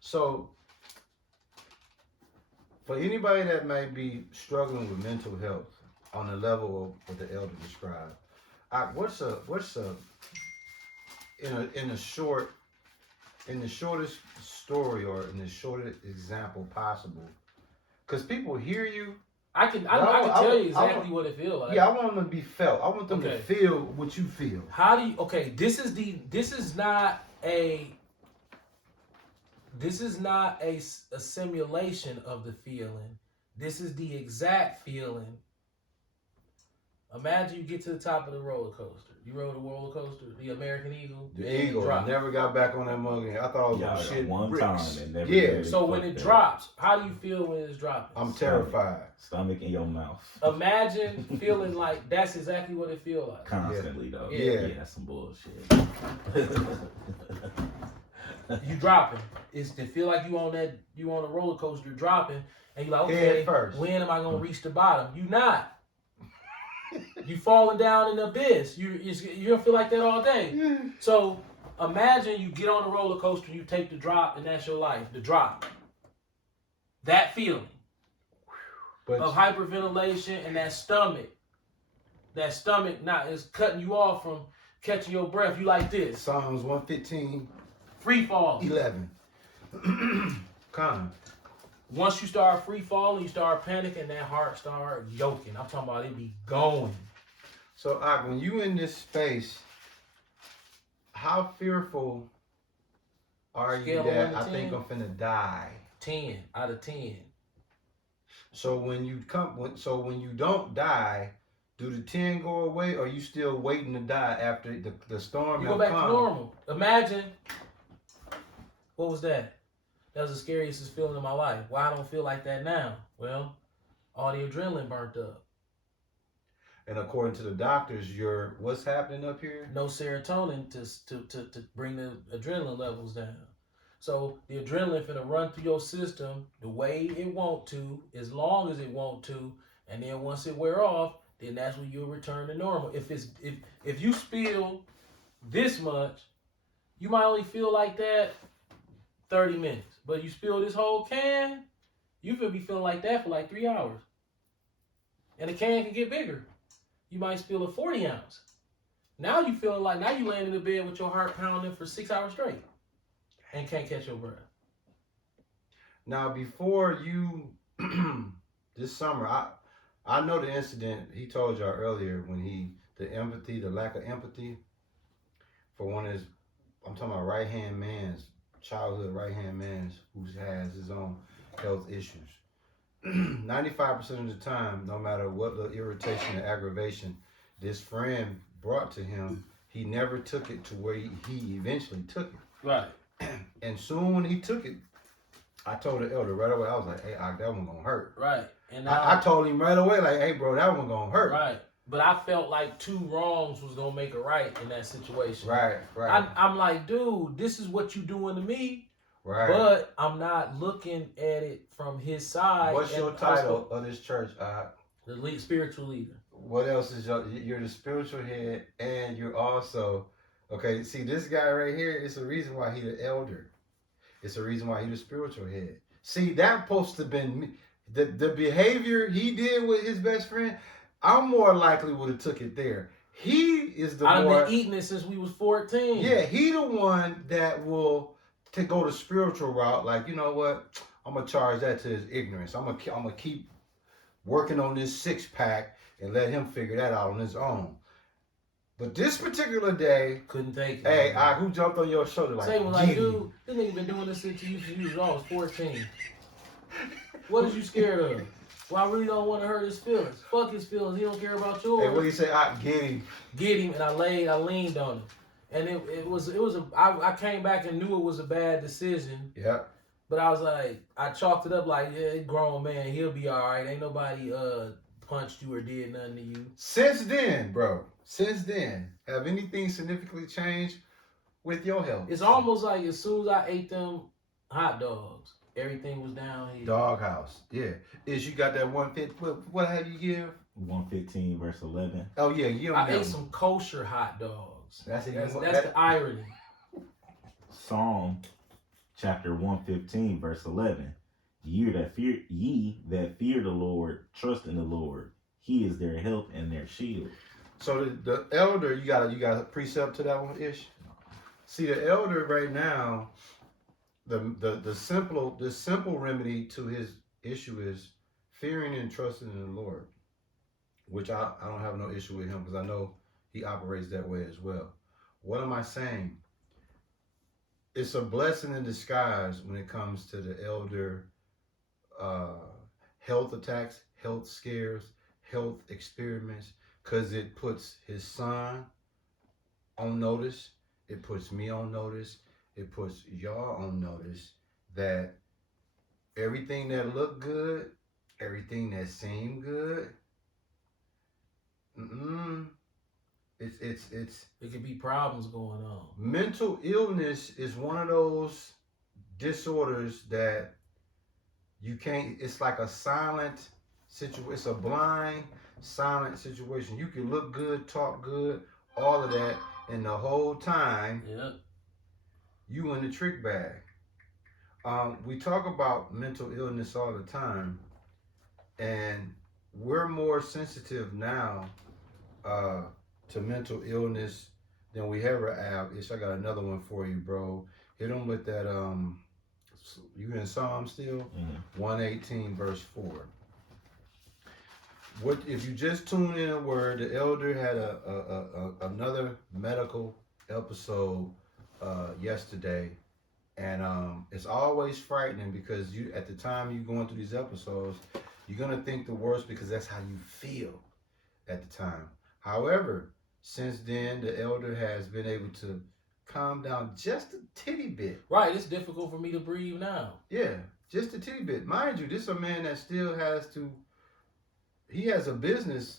So for anybody that may be struggling with mental health on the level of what the elder described, what's in the shortest story or in the shortest example possible, because people hear you. I can tell you exactly what it feels like. Yeah, I want them to be felt. I want them to feel what you feel. How do you? Okay, this is not a simulation of the feeling. This is the exact feeling. Imagine you get to the top of the roller coaster. You rode a roller coaster, the American Eagle. The Eagle. I never got back on that mug again. I thought I was gonna shit one bricks. time and never. Yeah. So when it drops, how do you feel when it's dropping? I'm terrified. Stomach in your mouth. Imagine feeling like that's exactly what it feels like. Constantly though. Yeah. That's some bullshit. You dropping. It feel like you on a roller coaster dropping, and you're like, okay, when am I gonna reach the bottom? You not. You falling down in the abyss. You don't feel like that all day. So imagine you get on a roller coaster, you take the drop, and that's your life. The drop. That feeling of hyperventilation and that stomach is cutting you off from catching your breath. You like this. Psalms 115. Free fall. 11. Come. Once you start free falling, you start panicking, that heart start yoking. I'm talking about it be going. So, when you in this space, how fearful are you that I think I'm finna die? 10 out of 10. So when you don't die, do the 10 go away, or are you still waiting to die after the storm? You go back to normal. Imagine, what was that? That was the scariest feeling in my life. Why I don't feel like that now? Well, all the adrenaline burnt up. And according to the doctors, what's happening up here? No serotonin to bring the adrenaline levels down. So the adrenaline finna run through your system the way it want to, as long as it want to, and then once it wear off, then that's when you'll return to normal. If you spill this much, you might only feel like that 30 minutes. But you spill this whole can, you finna be feeling like that for like 3 hours. And the can can get bigger. You might spill a 40 ounce. Now you feeling like, now you laying in the bed with your heart pounding for 6 hours straight and can't catch your breath. Now, before you, this summer, I know the incident he told y'all earlier when the lack of empathy for one of his, I'm talking about childhood right-hand man's who has his own health issues. 95% of the time, no matter what the irritation and aggravation this friend brought to him, he never took it to where he eventually took it. Right. And soon when he took it, I told the elder right away, I was like, hey, that one gonna hurt. Right. And I told him right away, like, hey, bro, that one gonna hurt. Right. but I felt like 2 wrongs was gonna make a right in that situation. Right. I'm like, dude, this is what you doing to me. Right. But I'm not looking at it from his side. What's your title of this church? The spiritual leader. What else is you're the spiritual head, and you're also okay. See, this guy right here. It's a reason why he the elder. It's a reason why he the spiritual head. See, that supposed to been the behavior he did with his best friend. I'm more likely would have took it there. He is the I've more been eating it since we was 14. Yeah, he the one that will to go the spiritual route. Like, you know what? I'm gonna charge that to his ignorance. I'm gonna keep working on this 6-pack and let him figure that out on his own. But this particular day, couldn't take it. Hey, who jumped on your shoulder like? Same like, dude, this nigga been doing this shit to you since you was almost 14. What is you scared of? Well, I really don't want to hurt his feelings. Fuck his feelings. He don't care about yours. Hey, what do you say? Get him. Get him, and I leaned on him, and I came back and knew it was a bad decision. Yeah. But I was like, I chalked it up like, yeah, grown man, he'll be all right. Ain't nobody punched you or did nothing to you. Since then, have anything significantly changed with your health? It's almost like as soon as I ate them hot dogs, everything was down here. Doghouse, yeah. You got that 150? What have you give? 115 verse 11. Oh yeah, I ate some kosher hot dogs. That's the irony. Psalm chapter 115 verse 11. Ye that fear the Lord, trust in the Lord. He is their help and their shield. So the elder, you got a precept to that one, Ish? See, the elder right now, the simple remedy to his issue is fearing and trusting in the Lord, which I don't have no issue with him because I know he operates that way as well. What am I saying? It's a blessing in disguise when it comes to the elder health attacks, health scares, health experiments, because it puts his son on notice. It puts me on notice. It puts y'all on notice that everything that looked good, everything that seemed good, it could be problems going on. Mental illness is one of those disorders that you can't. It's like a silent situation. It's a blind, silent situation. You can look good, talk good, all of that, and the whole time, you in the trick bag. We talk about mental illness all the time, and we're more sensitive now to mental illness than we ever have. I got another one for you, bro. Hit them with that. You in Psalm still? 118 verse 4. What if you just tune in a word? The elder had another medical episode yesterday, and it's always frightening because you at the time you're going through these episodes, you're gonna think the worst because that's how you feel at the time. However, since then the elder has been able to calm down just a titty bit. Right, it's difficult for me to breathe now. Yeah, just a titty bit. Mind you, this is a man that still has to. He has a business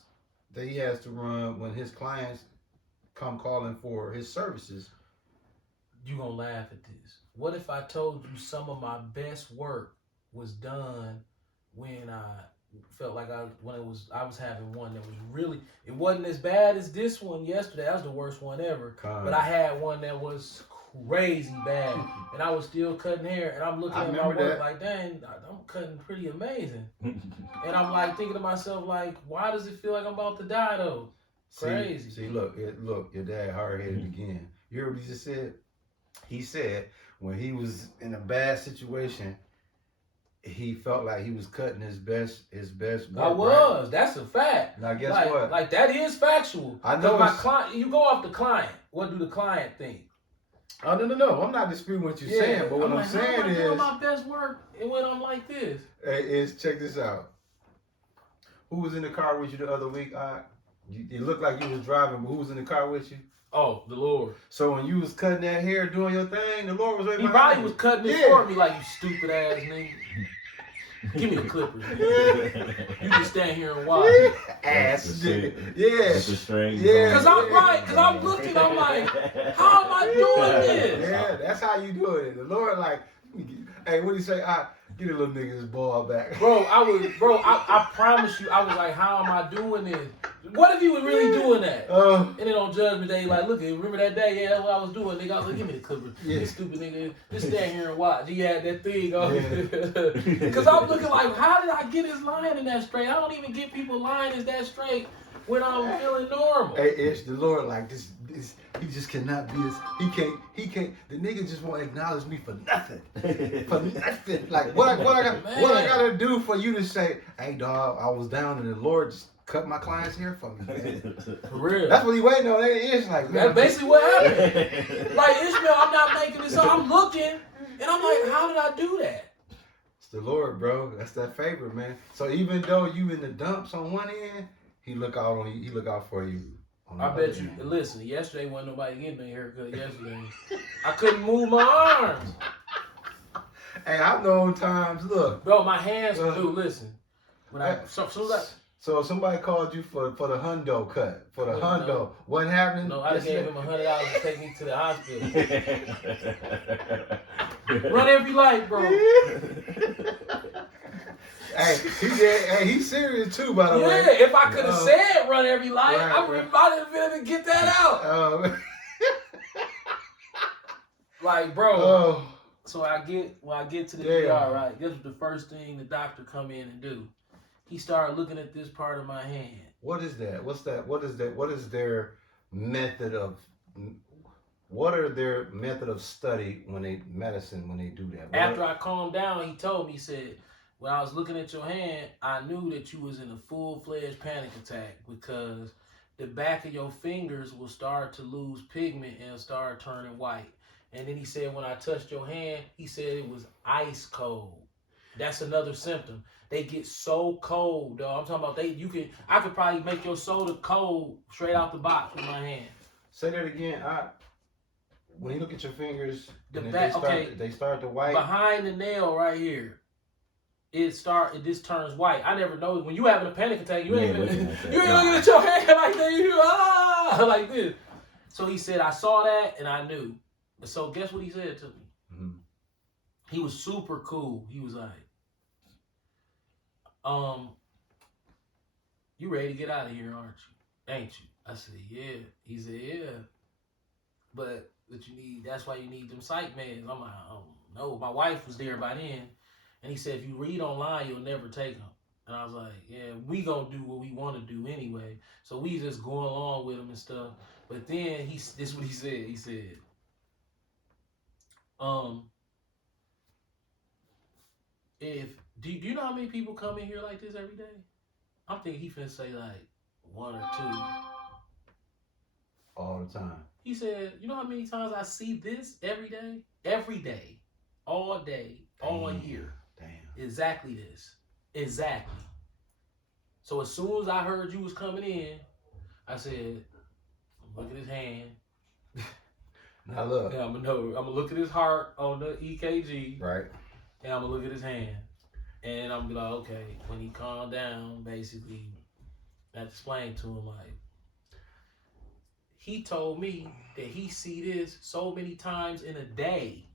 that he has to run when his clients come calling for his services. You gonna laugh at this. What if I told you some of my best work was done when I felt like I was having one that was really, it wasn't as bad as this one yesterday. That was the worst one ever. But I had one that was crazy bad, and I was still cutting hair, and I'm looking at my work like, dang, I'm cutting pretty amazing. And I'm like thinking to myself, like, why does it feel like I'm about to die though? Crazy. See, look, your dad hard-headed again. You heard what he just said? He said when he was in a bad situation, he felt like he was cutting his best work. I was. Right? That's a fact. Now guess like, what? Like that is factual. I know my client. You go off the client. What do the client think? Oh no! I'm not disputing what you're saying, but what I'm saying is, my best work and when I'm like this. Is check this out. Who was in the car with you the other week? It looked like you was driving, but who was in the car with you? Oh, the Lord. So when you was cutting that hair, doing your thing, the Lord was right behind you. He probably was cutting it for me, like, you stupid ass nigga. Give me the clippers. You can stand here and watch. Ass nigga. Yeah. That's the strings. Yeah. Cause I'm right. Cause I'm looking. I'm like, how am I doing this? Yeah, that's how you doing it. The Lord like, hey, what do you say? Get a little nigga his ball back. Bro, I promise you, I was like, how am I doing this? What if you was really doing that? And then on Judgment Day, like, look, remember that day? Yeah, that's what I was doing. Nigga, I was like, give me the clippers. Yeah. This stupid nigga, just stand here and watch. He had that thing on. Because I'm looking like, how did I get his line in that straight? I don't even get people lines that straight when I'm feeling normal. Hey, it's the Lord like this. He just cannot be as he can't. The nigga just won't acknowledge me for nothing. For nothing. Like what I gotta do for you to say, hey dog, I was down and the Lord just cut my client's hair for me, man. For real. That's what he waiting on. It's like, man, that's basically what happened. Like, Ishmael, I'm not making this up. I'm looking, and I'm like, how did I do that? It's the Lord, bro. That's that favor, man. So even though you in the dumps on one end, he look out on you. He look out for you. I bet you. Listen, yesterday wasn't nobody getting a haircut. Yesterday, I couldn't move my arms. Hey, I've known times. Look, bro, my hands. Dude, listen. When So somebody called you for the hundo cut, for the hundo. No. What happened? No, I gave him $100 to take me to the hospital. Run every light, bro. Hey, he's serious too, by the way. Yeah, if I could have said run every light, I would have been able to get that out. Like, bro. So when I get to the DR, right? This was the first thing the doctor come in and do. He started looking at this part of my hand. What is that? What's that? What is that? What is their method of? What are their method of study when they do that? After I calmed down, he told me, he said, when I was looking at your hand, I knew that you was in a full-fledged panic attack because the back of your fingers will start to lose pigment and start turning white. And then he said, when I touched your hand, he said it was ice cold. That's another symptom. They get so cold, dog. I'm talking about I could probably make your soda cold straight out the box with my hand. Say that again. When you look at your fingers, they start to white. Behind the nail right here. It just turns white. I never know when you having a panic attack. You ain't looking at your hand like that. You like this. So he said, I saw that and I knew. So guess what he said to me? Mm-hmm. He was super cool. He was like, you ready to get out of here, aren't you? Ain't you? I said, yeah. He said, yeah. But that's why you need them psych meds. I'm like, no. My wife was there by then. And he said, if you read online, you'll never take them. And I was like, yeah, we gonna do what we want to do anyway. So we just going along with him and stuff. But then this is what he said. He said, do you know how many people come in here like this every day? I'm thinking he finna say like 1 or 2. All the time. He said, you know how many times I see this every day? Every day. All day. All year. Damn. Exactly this. Exactly. So as soon as I heard you was coming in, I said, look at his hand. Now look. Yeah, I'm gonna look at his heart on the EKG. Right. And I'm gonna look at his hand. And I'm gonna be like, okay, when he calmed down, basically, I explained to him like, he told me that he see this so many times in a day.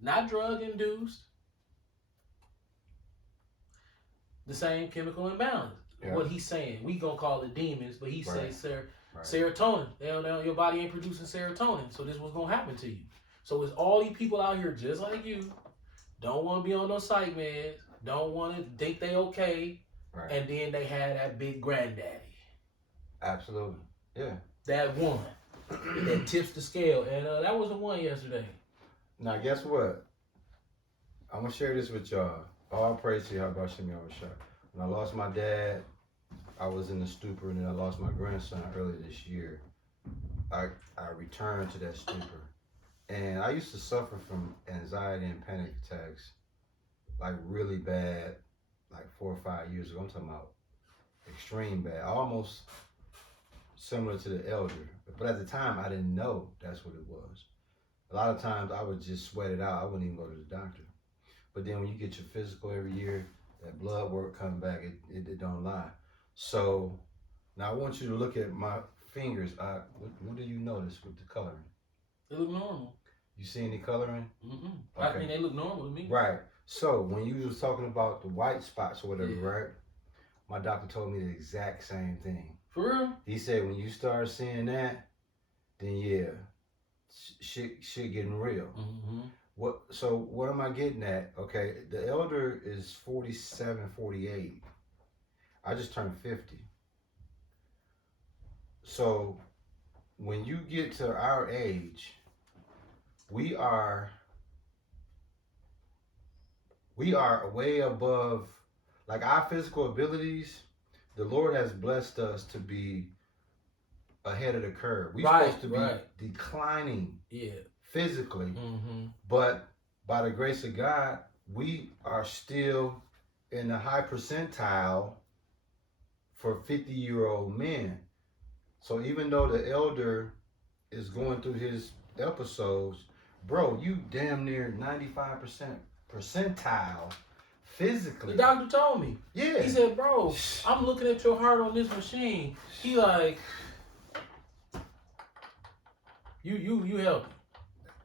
Not drug induced. The same chemical imbalance. Yeah. What he's saying, we gonna call it demons, but he says serotonin. Your body ain't producing serotonin, so this is what's gonna happen to you. So it's all these people out here just like you, don't want to be on no psych meds, don't want to think they okay, and then they had that big granddaddy. Absolutely, yeah. That one that tips the scale, and that was the one yesterday. Now guess what? I'm gonna share this with y'all. All praise to Yahweh Shem Yahushua. When I lost my dad, I was in the stupor, and then I lost my grandson earlier this year. I returned to that stupor. And I used to suffer from anxiety and panic attacks, like really bad, like 4 or 5 years ago. I'm talking about extreme bad, almost similar to the elder. But at the time, I didn't know that's what it was. A lot of times I would just sweat it out. I wouldn't even go to the doctor. But then when you get your physical every year, that blood work comes back. It don't lie. So now I want you to look at my fingers. What do you notice with the coloring? They look normal. You see any coloring? Mm-mm. Okay. I mean, they look normal to me. Right. So when you was talking about the white spots or whatever, Yeah. right? My doctor told me the exact same thing. For real? He said when you start seeing that, then yeah, shit getting real. Mm-hmm. What am I getting at? Okay, the elder is 47, 48. I just turned 50. So when you get to our age, we are way above, like, our physical abilities. The Lord has blessed us to be ahead of the curve. We're supposed to be declining physically, but by the grace of God, we are still in the high percentile for 50-year-old men. So even though the elder is going through his episodes, bro, you damn near 95% percentile physically. The doctor told me. Yeah. He said, bro, I'm looking at your heart on this machine. He like, you help me.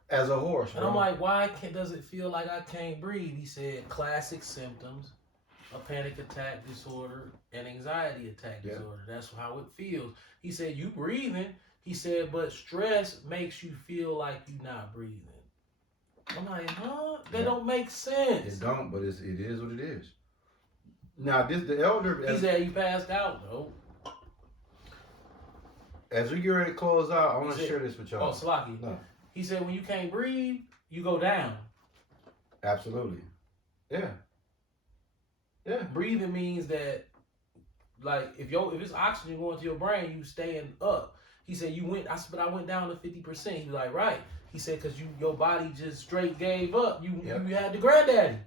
As a horse, bro. And I'm like, why does it feel like I can't breathe? He said, classic symptoms, a panic attack disorder, and anxiety attack disorder. That's how it feels. He said, you breathing. He said, but stress makes you feel like you're not breathing. I'm like, huh? That don't make sense. It don't, but it is what it is. Now, the elder... He said, you passed out, though. As we get ready to close out, I want to share this with y'all. Oh, Slaki. No. He said, when you can't breathe, you go down. Absolutely. Yeah. Yeah. Breathing means that, like, if it's oxygen going to your brain, you staying up. He said, I went down to 50%. He was like, right. He said, because your body just straight gave up. You had the granddaddy.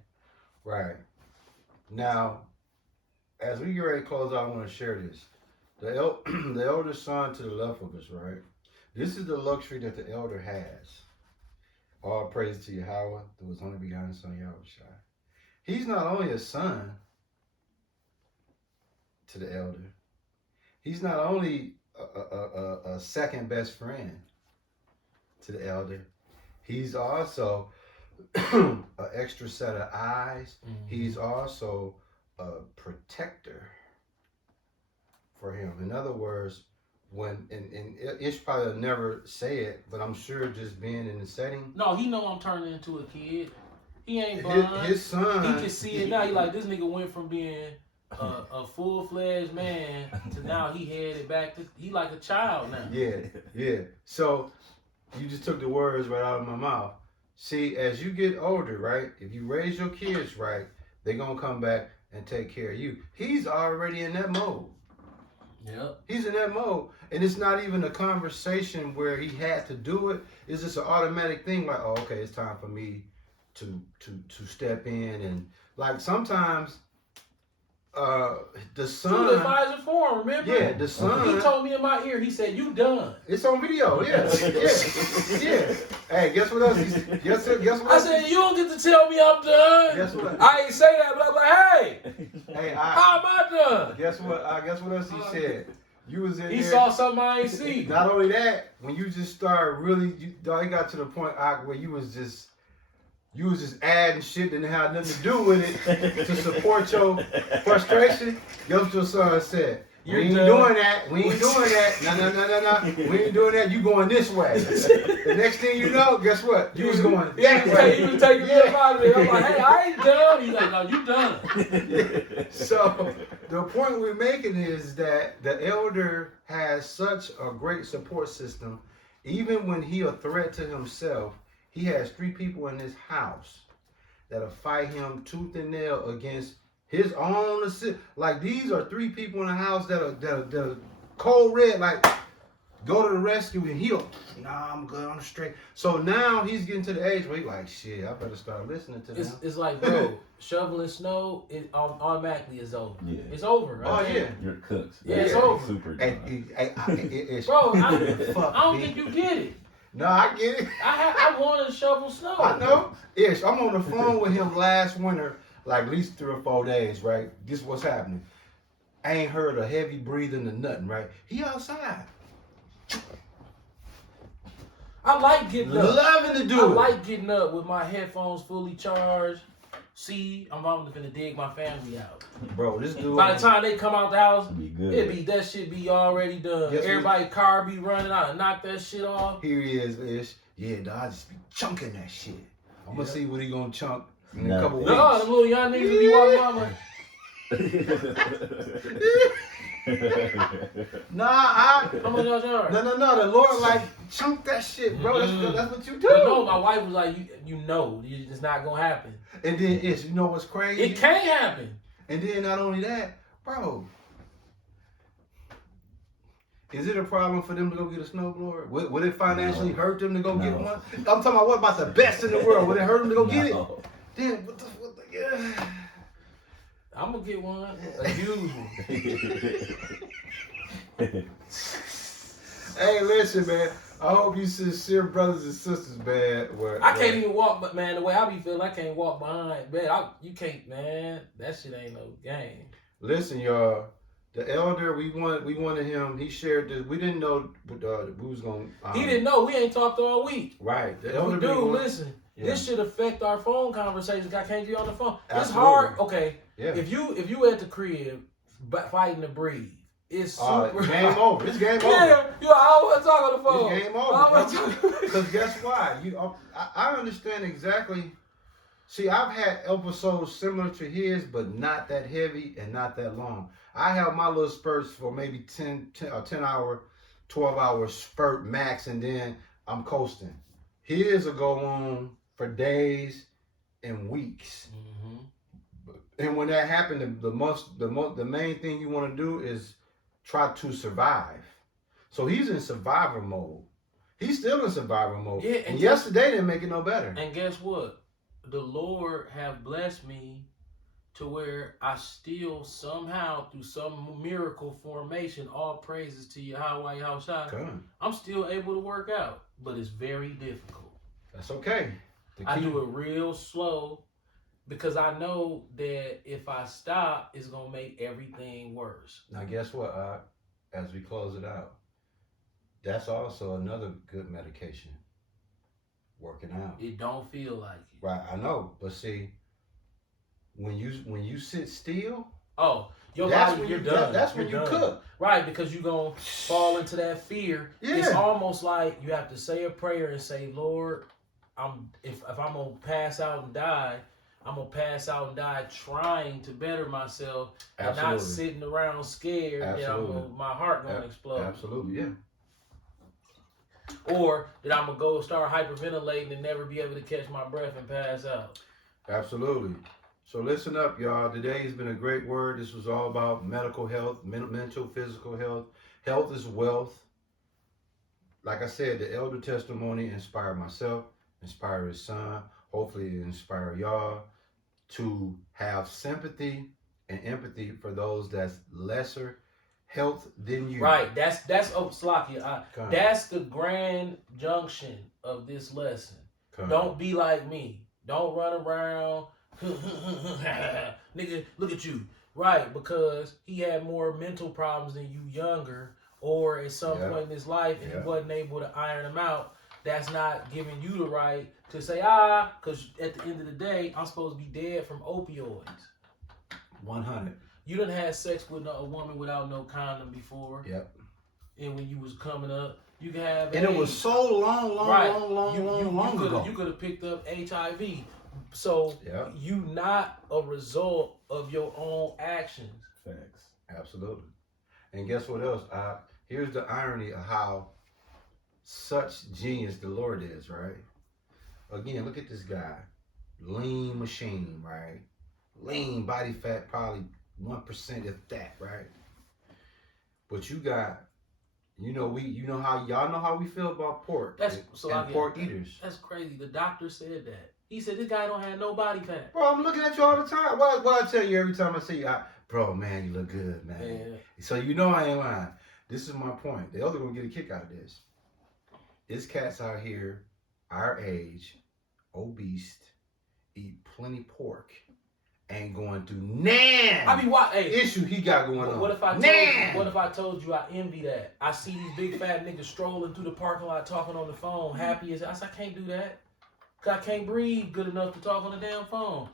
Right. Now, as we get ready to close out, I want to share this. The elder son to the left of us, right? This is the luxury that the elder has. All praise to Yahweh, through his only begotten son, Yahushua. He's not only a son to the elder, he's not only a second best friend to the elder, he's also an extra set of eyes. Mm-hmm. He's also a protector for him. In other words, and Ish probably will never say it, but I'm sure just being in the setting. No, he know I'm turning into a kid. He ain't blind. His son. He can see it now. He like, this nigga went from being a full-fledged man to now he headed back to, he like a child now. Yeah. So you just took the words right out of my mouth. See, as you get older, right, if you raise your kids right, they're going to come back and take care of you. He's already in that mode. Yep. He's in that mode. And it's not even a conversation where he had to do it. It's just an automatic thing like, oh, okay, it's time for me to step in. And like sometimes the son... To the advisor for him, remember? Yeah, the son... He told me in my ear, he said, you done. It's on video, yeah. Hey, guess what else? Guess what I said, you don't get to tell me I'm done. Guess what? I ain't say that, but I'm like, hey, how am I done? Guess what else he said? You was in he there. Saw something I ain't seen. Not only that, when you just started really, he got to the point where you was just adding shit that didn't have nothing to do with it to support your frustration. Guess what your son said? We ain't doing that. We ain't doing that. No. We ain't doing that. You going this way. The next thing you know, guess what? You was going that way. He was taking me out of there. I'm like, hey, I ain't done. He's like, no, you done. So the point we're making is that the elder has such a great support system. Even when he a threat to himself, he has 3 people in his house that'll fight him tooth and nail against his own assist. Like, these are 3 people in the house that are cold red, like, go to the rescue, and nah, I'm good, I'm straight. So now he's getting to the age where he's like, shit, I better start listening to them. It's like, bro, shoveling snow, it automatically is over. Yeah. It's over. Right? Oh, yeah. You're cooked. Yeah, it's over. Super It's bro, I don't think you get it. No, I get it. I want to shovel snow. I know. Ish, I'm on the phone with him last winter, like at least 3 or 4 days, right? This what's happening. I ain't heard a heavy breathing or nothing, right? He outside. I like getting up. Loving to do I it. like getting up with my headphones fully charged. See, I'm gonna dig my family out. Bro, this dude. By the time they come out the house, Be good. that shit be already done. Yes, Everybody's car be running out and knock that shit off. Here he is, Ish. Yeah, dog, I just be chunking that shit. I'm gonna see what he gonna chunk in No. a couple weeks. No, them little young niggas be walking out like, Nah, how much y'all charge? no. The Lord like chunk that shit, bro. That's what you do. But no, my wife was like, it's not gonna happen. And then Ish, you know what's crazy? It can't happen. And then not only that, bro. Is it a problem for them to go get a snowblower? Would it financially hurt them to go get one? I'm talking about what about the best in the world? Would it hurt them to go get it? Then what the yeah. I'm gonna get one. A used one. Hey, listen, man. I hope you sincere brothers and sisters, man. I can't even walk, but man, the way I be feeling, I can't walk behind. Man, you can't, man. That shit ain't no game. Listen, y'all. The elder, we wanted him. He shared this. We didn't know we was gonna. He didn't know. We ain't talked all week. Right. The We elder. do. Listen, Yeah. this should affect our phone conversations. I can't get on the phone. It's Absolutely. hard. Okay. Yeah. If you at the crib fighting to breathe, it's super. Game over. It's game over. Yeah, I want to talk on the phone. It's game I over. wanna talk- Because guess why? I understand exactly. See, I've had episodes similar to his, but not that heavy and not that long. I have my little spurts for maybe 10 hour, 12 hour spurt max, and then I'm coasting. His will go on for days and weeks. Mhm. And when that happened, the main thing you want to do is try to survive. So he's in survivor mode. He's still in survivor mode. Yeah, and yesterday didn't make it no better. And guess what? The Lord have blessed me to where I still somehow, through some miracle formation, all praises to Yahweh Yahushua, Good. I'm still able to work out. But it's very difficult. That's okay. I do it real slow because I know that if I stop, it's going to make everything worse. Now, guess what? As we close it out, that's also another good medication. Working out. It don't feel like it. Right, I know. But see, when you sit still, your that's body, when you're you, done. That's when You're you done. cook. Right, because you're going to fall into that fear. Yeah. It's almost like you have to say a prayer and say, Lord, if I'm going to pass out and die, I'm going to pass out and die trying to better myself. Absolutely. And not sitting around scared that my heart going to explode. Absolutely, yeah. Or that I'm going to go start hyperventilating and never be able to catch my breath and pass out. Absolutely. So listen up, y'all. Today has been a great word. This was all about medical health, mental, physical health. Health is wealth. Like I said, the elder testimony inspired myself, inspired his son. Hopefully it inspired y'all to have sympathy and empathy for those that's lesser health than you. Right. That's Slakia. That's the grand junction of this lesson. Don't be like me. Don't run around. Nigga, look at you. Right, because he had more mental problems than you younger, or at some point in his life, and he wasn't able to iron them out. That's not giving you the right to say, because at the end of the day, I'm supposed to be dead from opioids. 100. You done had sex with a woman without no condom before. Yep. And when you was coming up, you could have And AIDS. it was so long ago. You could have picked up HIV. So you not a result of your own actions. Facts. Absolutely. And guess what else? Here's the irony of how such genius the Lord is, right? Again, look at this guy. Lean machine, right? Lean body fat, probably 1% if that, right? But you got, y'all know how we feel about pork and pork eaters. That's crazy. The doctor said that. He said this guy don't have no body fat. Bro, I'm looking at you all the time. What I tell you every time I see you, bro, man, you look good, man. Yeah. So you know I ain't lying. This is my point. The elder gonna get a kick out of this. It's cats out here, our age, obese, eat plenty pork, ain't going through nan. I mean, what issue he got going on? What if I told nan. you? What if I told you I envy that? I see these big fat niggas strolling through the parking lot talking on the phone, happy as I said, I can't do that. Cause I can't breathe good enough to talk on the damn phone.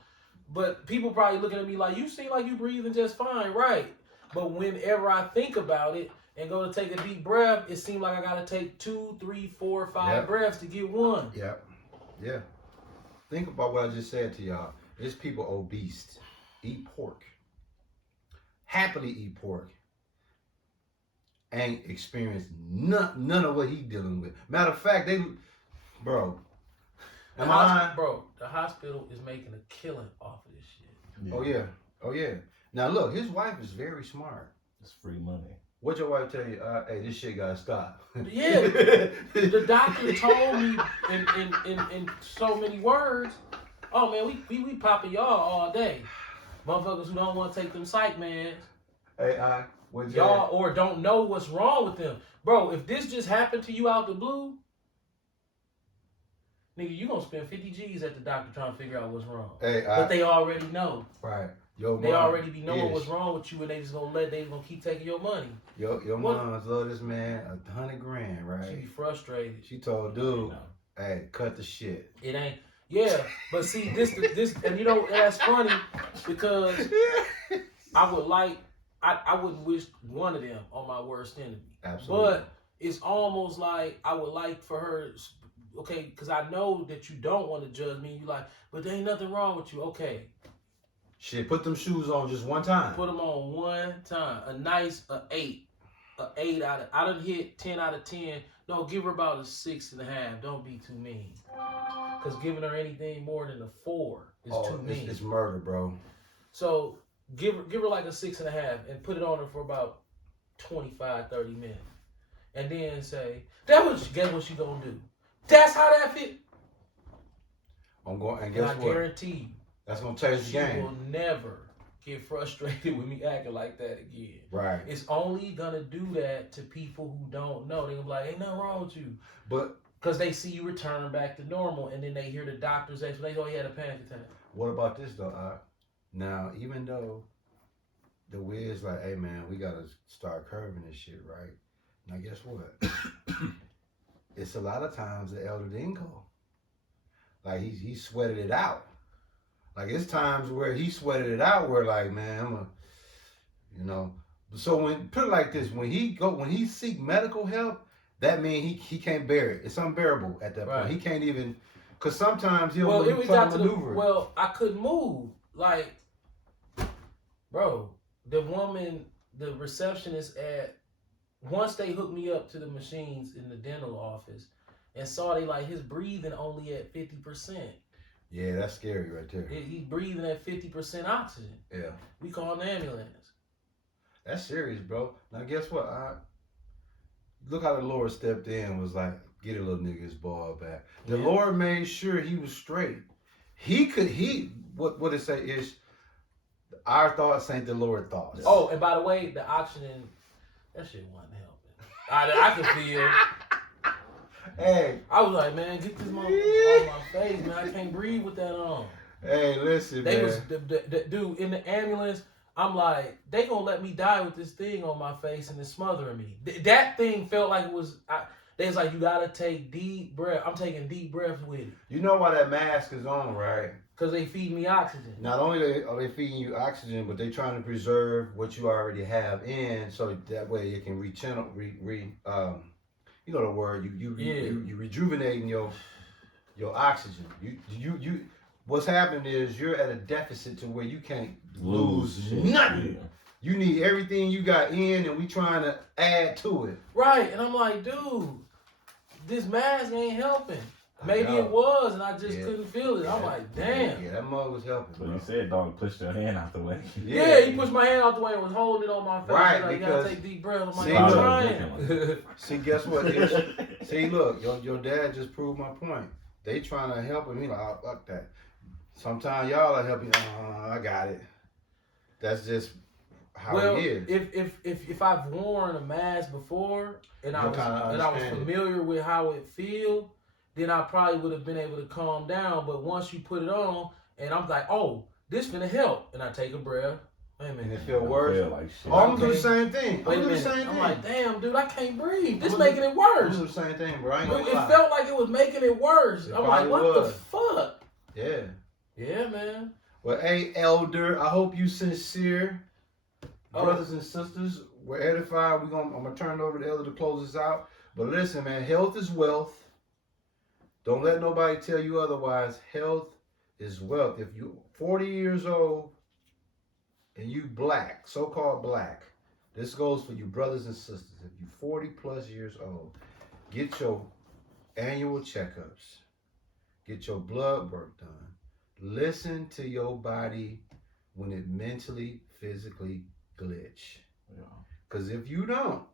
But people probably looking at me like, you seem like you breathing just fine, right? But whenever I think about it and go to take a deep breath, it seems like I gotta take 2, 3, 4, 5 breaths to get one. Yep. Yeah. Think about what I just said to y'all. There's people obese, eat pork, happily eat pork, ain't experienced none of what he dealing with. Matter of fact, bro. The hospital is making a killing off of this shit. Yeah. Oh yeah. Now look, his wife is very smart. It's free money. What your wife tell you? Hey, this shit gotta stop. Yeah, the doctor told me in so many words. Oh man, we popping y'all all day, motherfuckers who don't want to take them psych mans. Hey, y'all or don't know what's wrong with them, bro. If this just happened to you out the blue, nigga, you gonna spend 50 G's at the doctor trying to figure out what's wrong. Hey, but they already know. Right. They already be knowing what's wrong with you, and they just gonna keep taking your money. Your mom's love this man $100 grand, right? She be frustrated. She told dude, hey, cut the shit. It ain't. Yeah, but see this, and you know that's funny because I wouldn't wish one of them on my worst enemy. Absolutely. But it's almost like I would like for her. Okay, because I know that you don't want to judge me. You like, but there ain't nothing wrong with you. Okay. Shit, put them shoes on just one time. Put them on one time. A nice 8. A 8 out of. I done hit 10 out of 10. No, give her about a 6.5. Don't be too mean. Because giving her anything more than a 4 is too mean. It's murder, bro. So give her like a 6.5 and put it on her for about 25, 30 minutes. And then say, guess what she gonna do? That's how that fit. I'm going, and guess I what? guarantee you. That's going to change the game. She will never get frustrated with me acting like that again. Right. It's only going to do that to people who don't know. They're going to be like, ain't nothing wrong with you. But because they see you return back to normal, and then they hear the doctor's explanation, oh, he had a panic attack. What about this, though? Now, even though the Wiz like, hey, man, we got to start curving this shit, right? Now, guess what? It's a lot of times the elder didn't go. Like, he sweated it out. Like, it's times where he sweated it out where, like, man, So when, put it like this, when he seek medical help, that means he can't bear it. It's unbearable at that point. He can't even, because sometimes he'll maneuver. I couldn't move. Like, bro, the woman, the receptionist once they hooked me up to the machines in the dental office and saw his breathing only at 50%. Yeah, that's scary right there. He's breathing at 50% oxygen. Yeah. We call an ambulance. That's serious, bro. Now, guess what? Look how the Lord stepped in and was like, get a little nigga his ball back. The Lord made sure he was straight. What it say is, our thoughts ain't the Lord's thoughts. Oh, and by the way, the oxygen, that shit wasn't helping. I can feel. Hey. I was like, man, get this motherfucker on my face, man. I can't breathe with that on. Hey, listen, man. The dude in the ambulance, I'm like, they gonna let me die with this thing on my face and it's smothering me. That thing felt like it was, they was like, you gotta take deep breath. I'm taking deep breaths with it. You know why that mask is on, right? Because they feed me oxygen. Not only are they feeding you oxygen, but they trying to preserve what you already have in, so that way it can you know the word, you rejuvenating your oxygen. You what's happening is you're at a deficit to where you can't lose nothing. Yeah. You need everything you got in, and we trying to add to it. Right, and I'm like, dude, this mask ain't helping. Maybe it was, and I just couldn't feel it. I'm like, damn. Yeah, that mug was helping. But you said, dog, pushed your hand out the way. Yeah, he pushed my hand out the way and was holding it on my face. Right, like, because... You gotta take deep breaths. I'm like, I'm trying. See, guess what? See, look, your dad just proved my point. They trying to help him. He like, oh, fuck that. Sometimes y'all are helping. I got it. That's just how he is. If I've worn a mask before and I was familiar with how it feels, then I probably would have been able to calm down. But once you put it on, and I'm like, oh, this finna help, and I take a breath. Wait a minute. And it feel worse. Like shit. Oh, I'm gonna do the same thing. I'm like, damn, dude, I can't breathe. This making it worse. I'm do the same thing, bro. I ain't gonna It lie. felt like it was making it worse. It I'm like, what was. the fuck? Yeah. Yeah, man. Well, hey, elder, I hope you sincere. Brothers and sisters, we're edified. I'm gonna turn it over to the elder to close us out. But listen, man, health is wealth. Don't let nobody tell you otherwise. Health is wealth. If you're 40 years old and you black, so-called black, this goes for you brothers and sisters. If you're 40 plus years old, get your annual checkups. Get your blood work done. Listen to your body when it mentally, physically glitch. Because if you don't,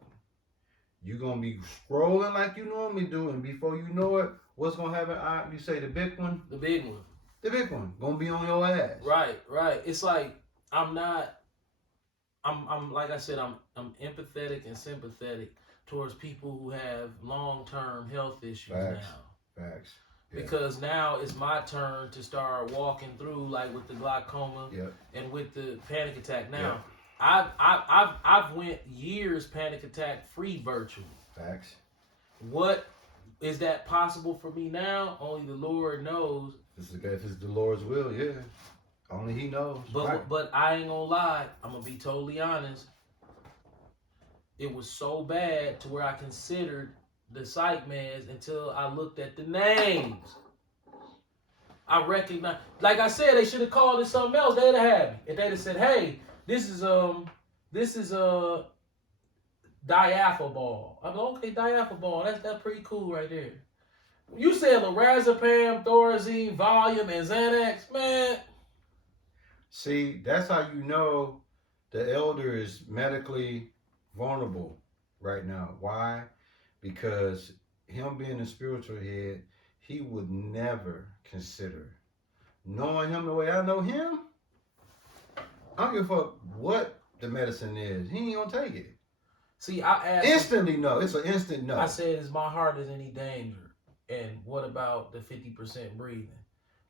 you're going to be scrolling like you normally do. And before you know it, what's going to happen? You say the big one? The big one. The big one. Going to be on your ass. Right. It's like, I'm like I said, I'm empathetic and sympathetic towards people who have long-term health issues now. Facts. Yeah. Because now it's my turn to start walking through, like with the glaucoma and with the panic attack. Now, I've went years panic attack free virtually. Facts. What is that possible for me now? Only the Lord knows. If it's the Lord's will, yeah. Only He knows. But I ain't gonna lie. I'm gonna be totally honest. It was so bad to where I considered the psych meds until I looked at the names. I recognized, like I said, they should have called it something else. They'd have had me. If they'd have said, "Hey, this is diaphobal." I'm like, okay, diaphobal. That's pretty cool right there. You said lorazepam, Thorazine, Valium, and Xanax, man. See, that's how you know the elder is medically vulnerable right now. Why? Because him being a spiritual head, he would never consider. Knowing him the way I know him, I don't give a fuck what the medicine is. He ain't gonna take it. See, I asked instantly no. It's an instant no. I said, is my heart in any danger? And what about the 50% breathing?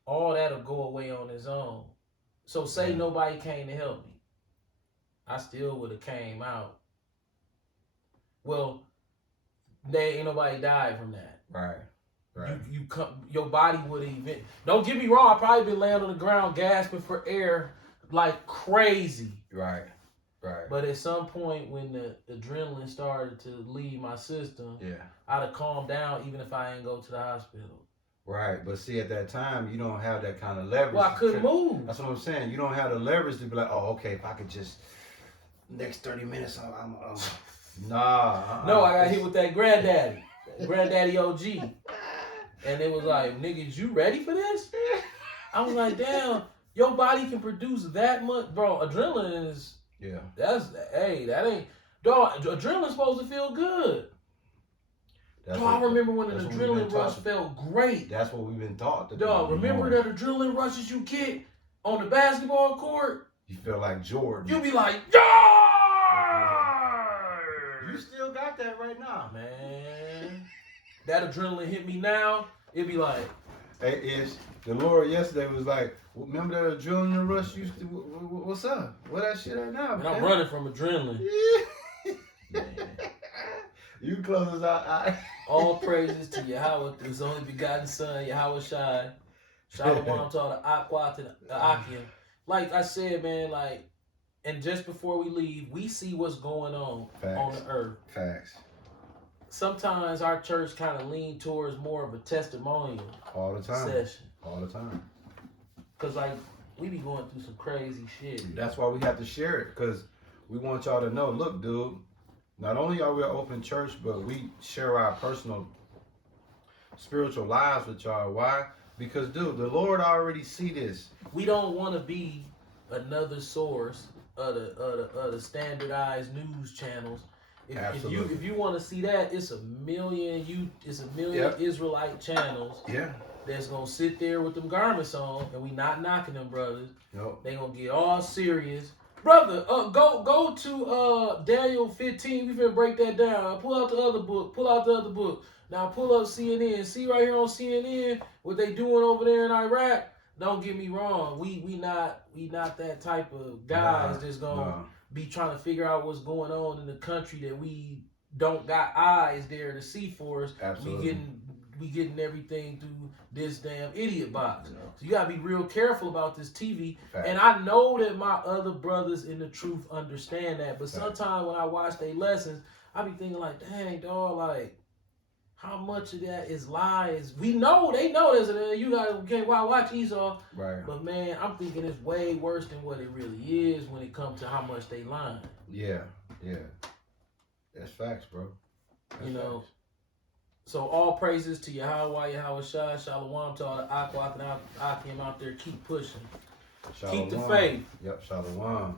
All that'll go away on its own. So say nobody came to help me. I still would have came out. Well, there ain't nobody died from that. Right. You come, your body would have don't get me wrong, I probably been laying on the ground gasping for air like crazy. Right. But at some point when the adrenaline started to leave my system, I'd have calmed down even if I ain't go to the hospital. Right, but see, at that time, you don't have that kind of leverage. Well, I couldn't move. That's what I'm saying. You don't have the leverage to be like, oh, okay, if I could just, next 30 minutes, I'm nah. No, I got hit with that Granddaddy OG. And it was like, niggas, you ready for this? I was like, damn, your body can produce that much. Bro, adrenaline is, that ain't, dog, adrenaline's supposed to feel good. I remember when an adrenaline rush felt great. That's what we've been taught. Dog, remember that adrenaline rushes you get on the basketball court? You feel like Jordan. You be like, you still got that right now. Man, that adrenaline hit me now, it'd be like. Hey, Ish, the Lord yesterday was like, remember that adrenaline rush used to, what's up? What that shit right now, man? I'm running from adrenaline. You close out. All praises to Yahweh, His only begotten Son, Yahweh Shai. Shalom to all the Aqua to the Akim. Like I said, man, and just before we leave, we see what's going on the earth. Facts. Sometimes our church kind of lean towards more of a testimonial all the time session. All the time. Because, we be going through some crazy shit. That's why we have to share it, because we want y'all to know, look, dude, not only are we an open church, but we share our personal spiritual lives with y'all. Why? Because, dude, the Lord already see this. We don't want to be another source of the standardized news channels. If you want to see that, it's a million Israelite channels. Yeah. That's gonna sit there with them garments on, and we not knocking them brothers. Nope. They gonna get all serious Brother, go to Daniel 15. We finna break that down. Pull out the other book. Now pull up CNN. See right here on CNN what they doing over there in Iraq. Don't get me wrong. We not that type of guys that's gonna be trying to figure out what's going on in the country that we don't got eyes there to see for us. Absolutely. We getting everything through this damn idiot box. So you gotta be real careful about this TV. Facts. And I know that my other brothers in the truth understand that. But sometimes when I watch their lessons, I be thinking like, dang, dog, like, how much of that is lies? We know, they know this. And you can't watch Esau. Right. But man, I'm thinking it's way worse than what it really is when it comes to how much they lying. Yeah. That's facts, bro. That's you know. facts. So all praises to Yahweh Shai, Shalom to all the Akwat and Akim out there. Keep pushing. Shalom. Keep the faith. Yep, Shalom.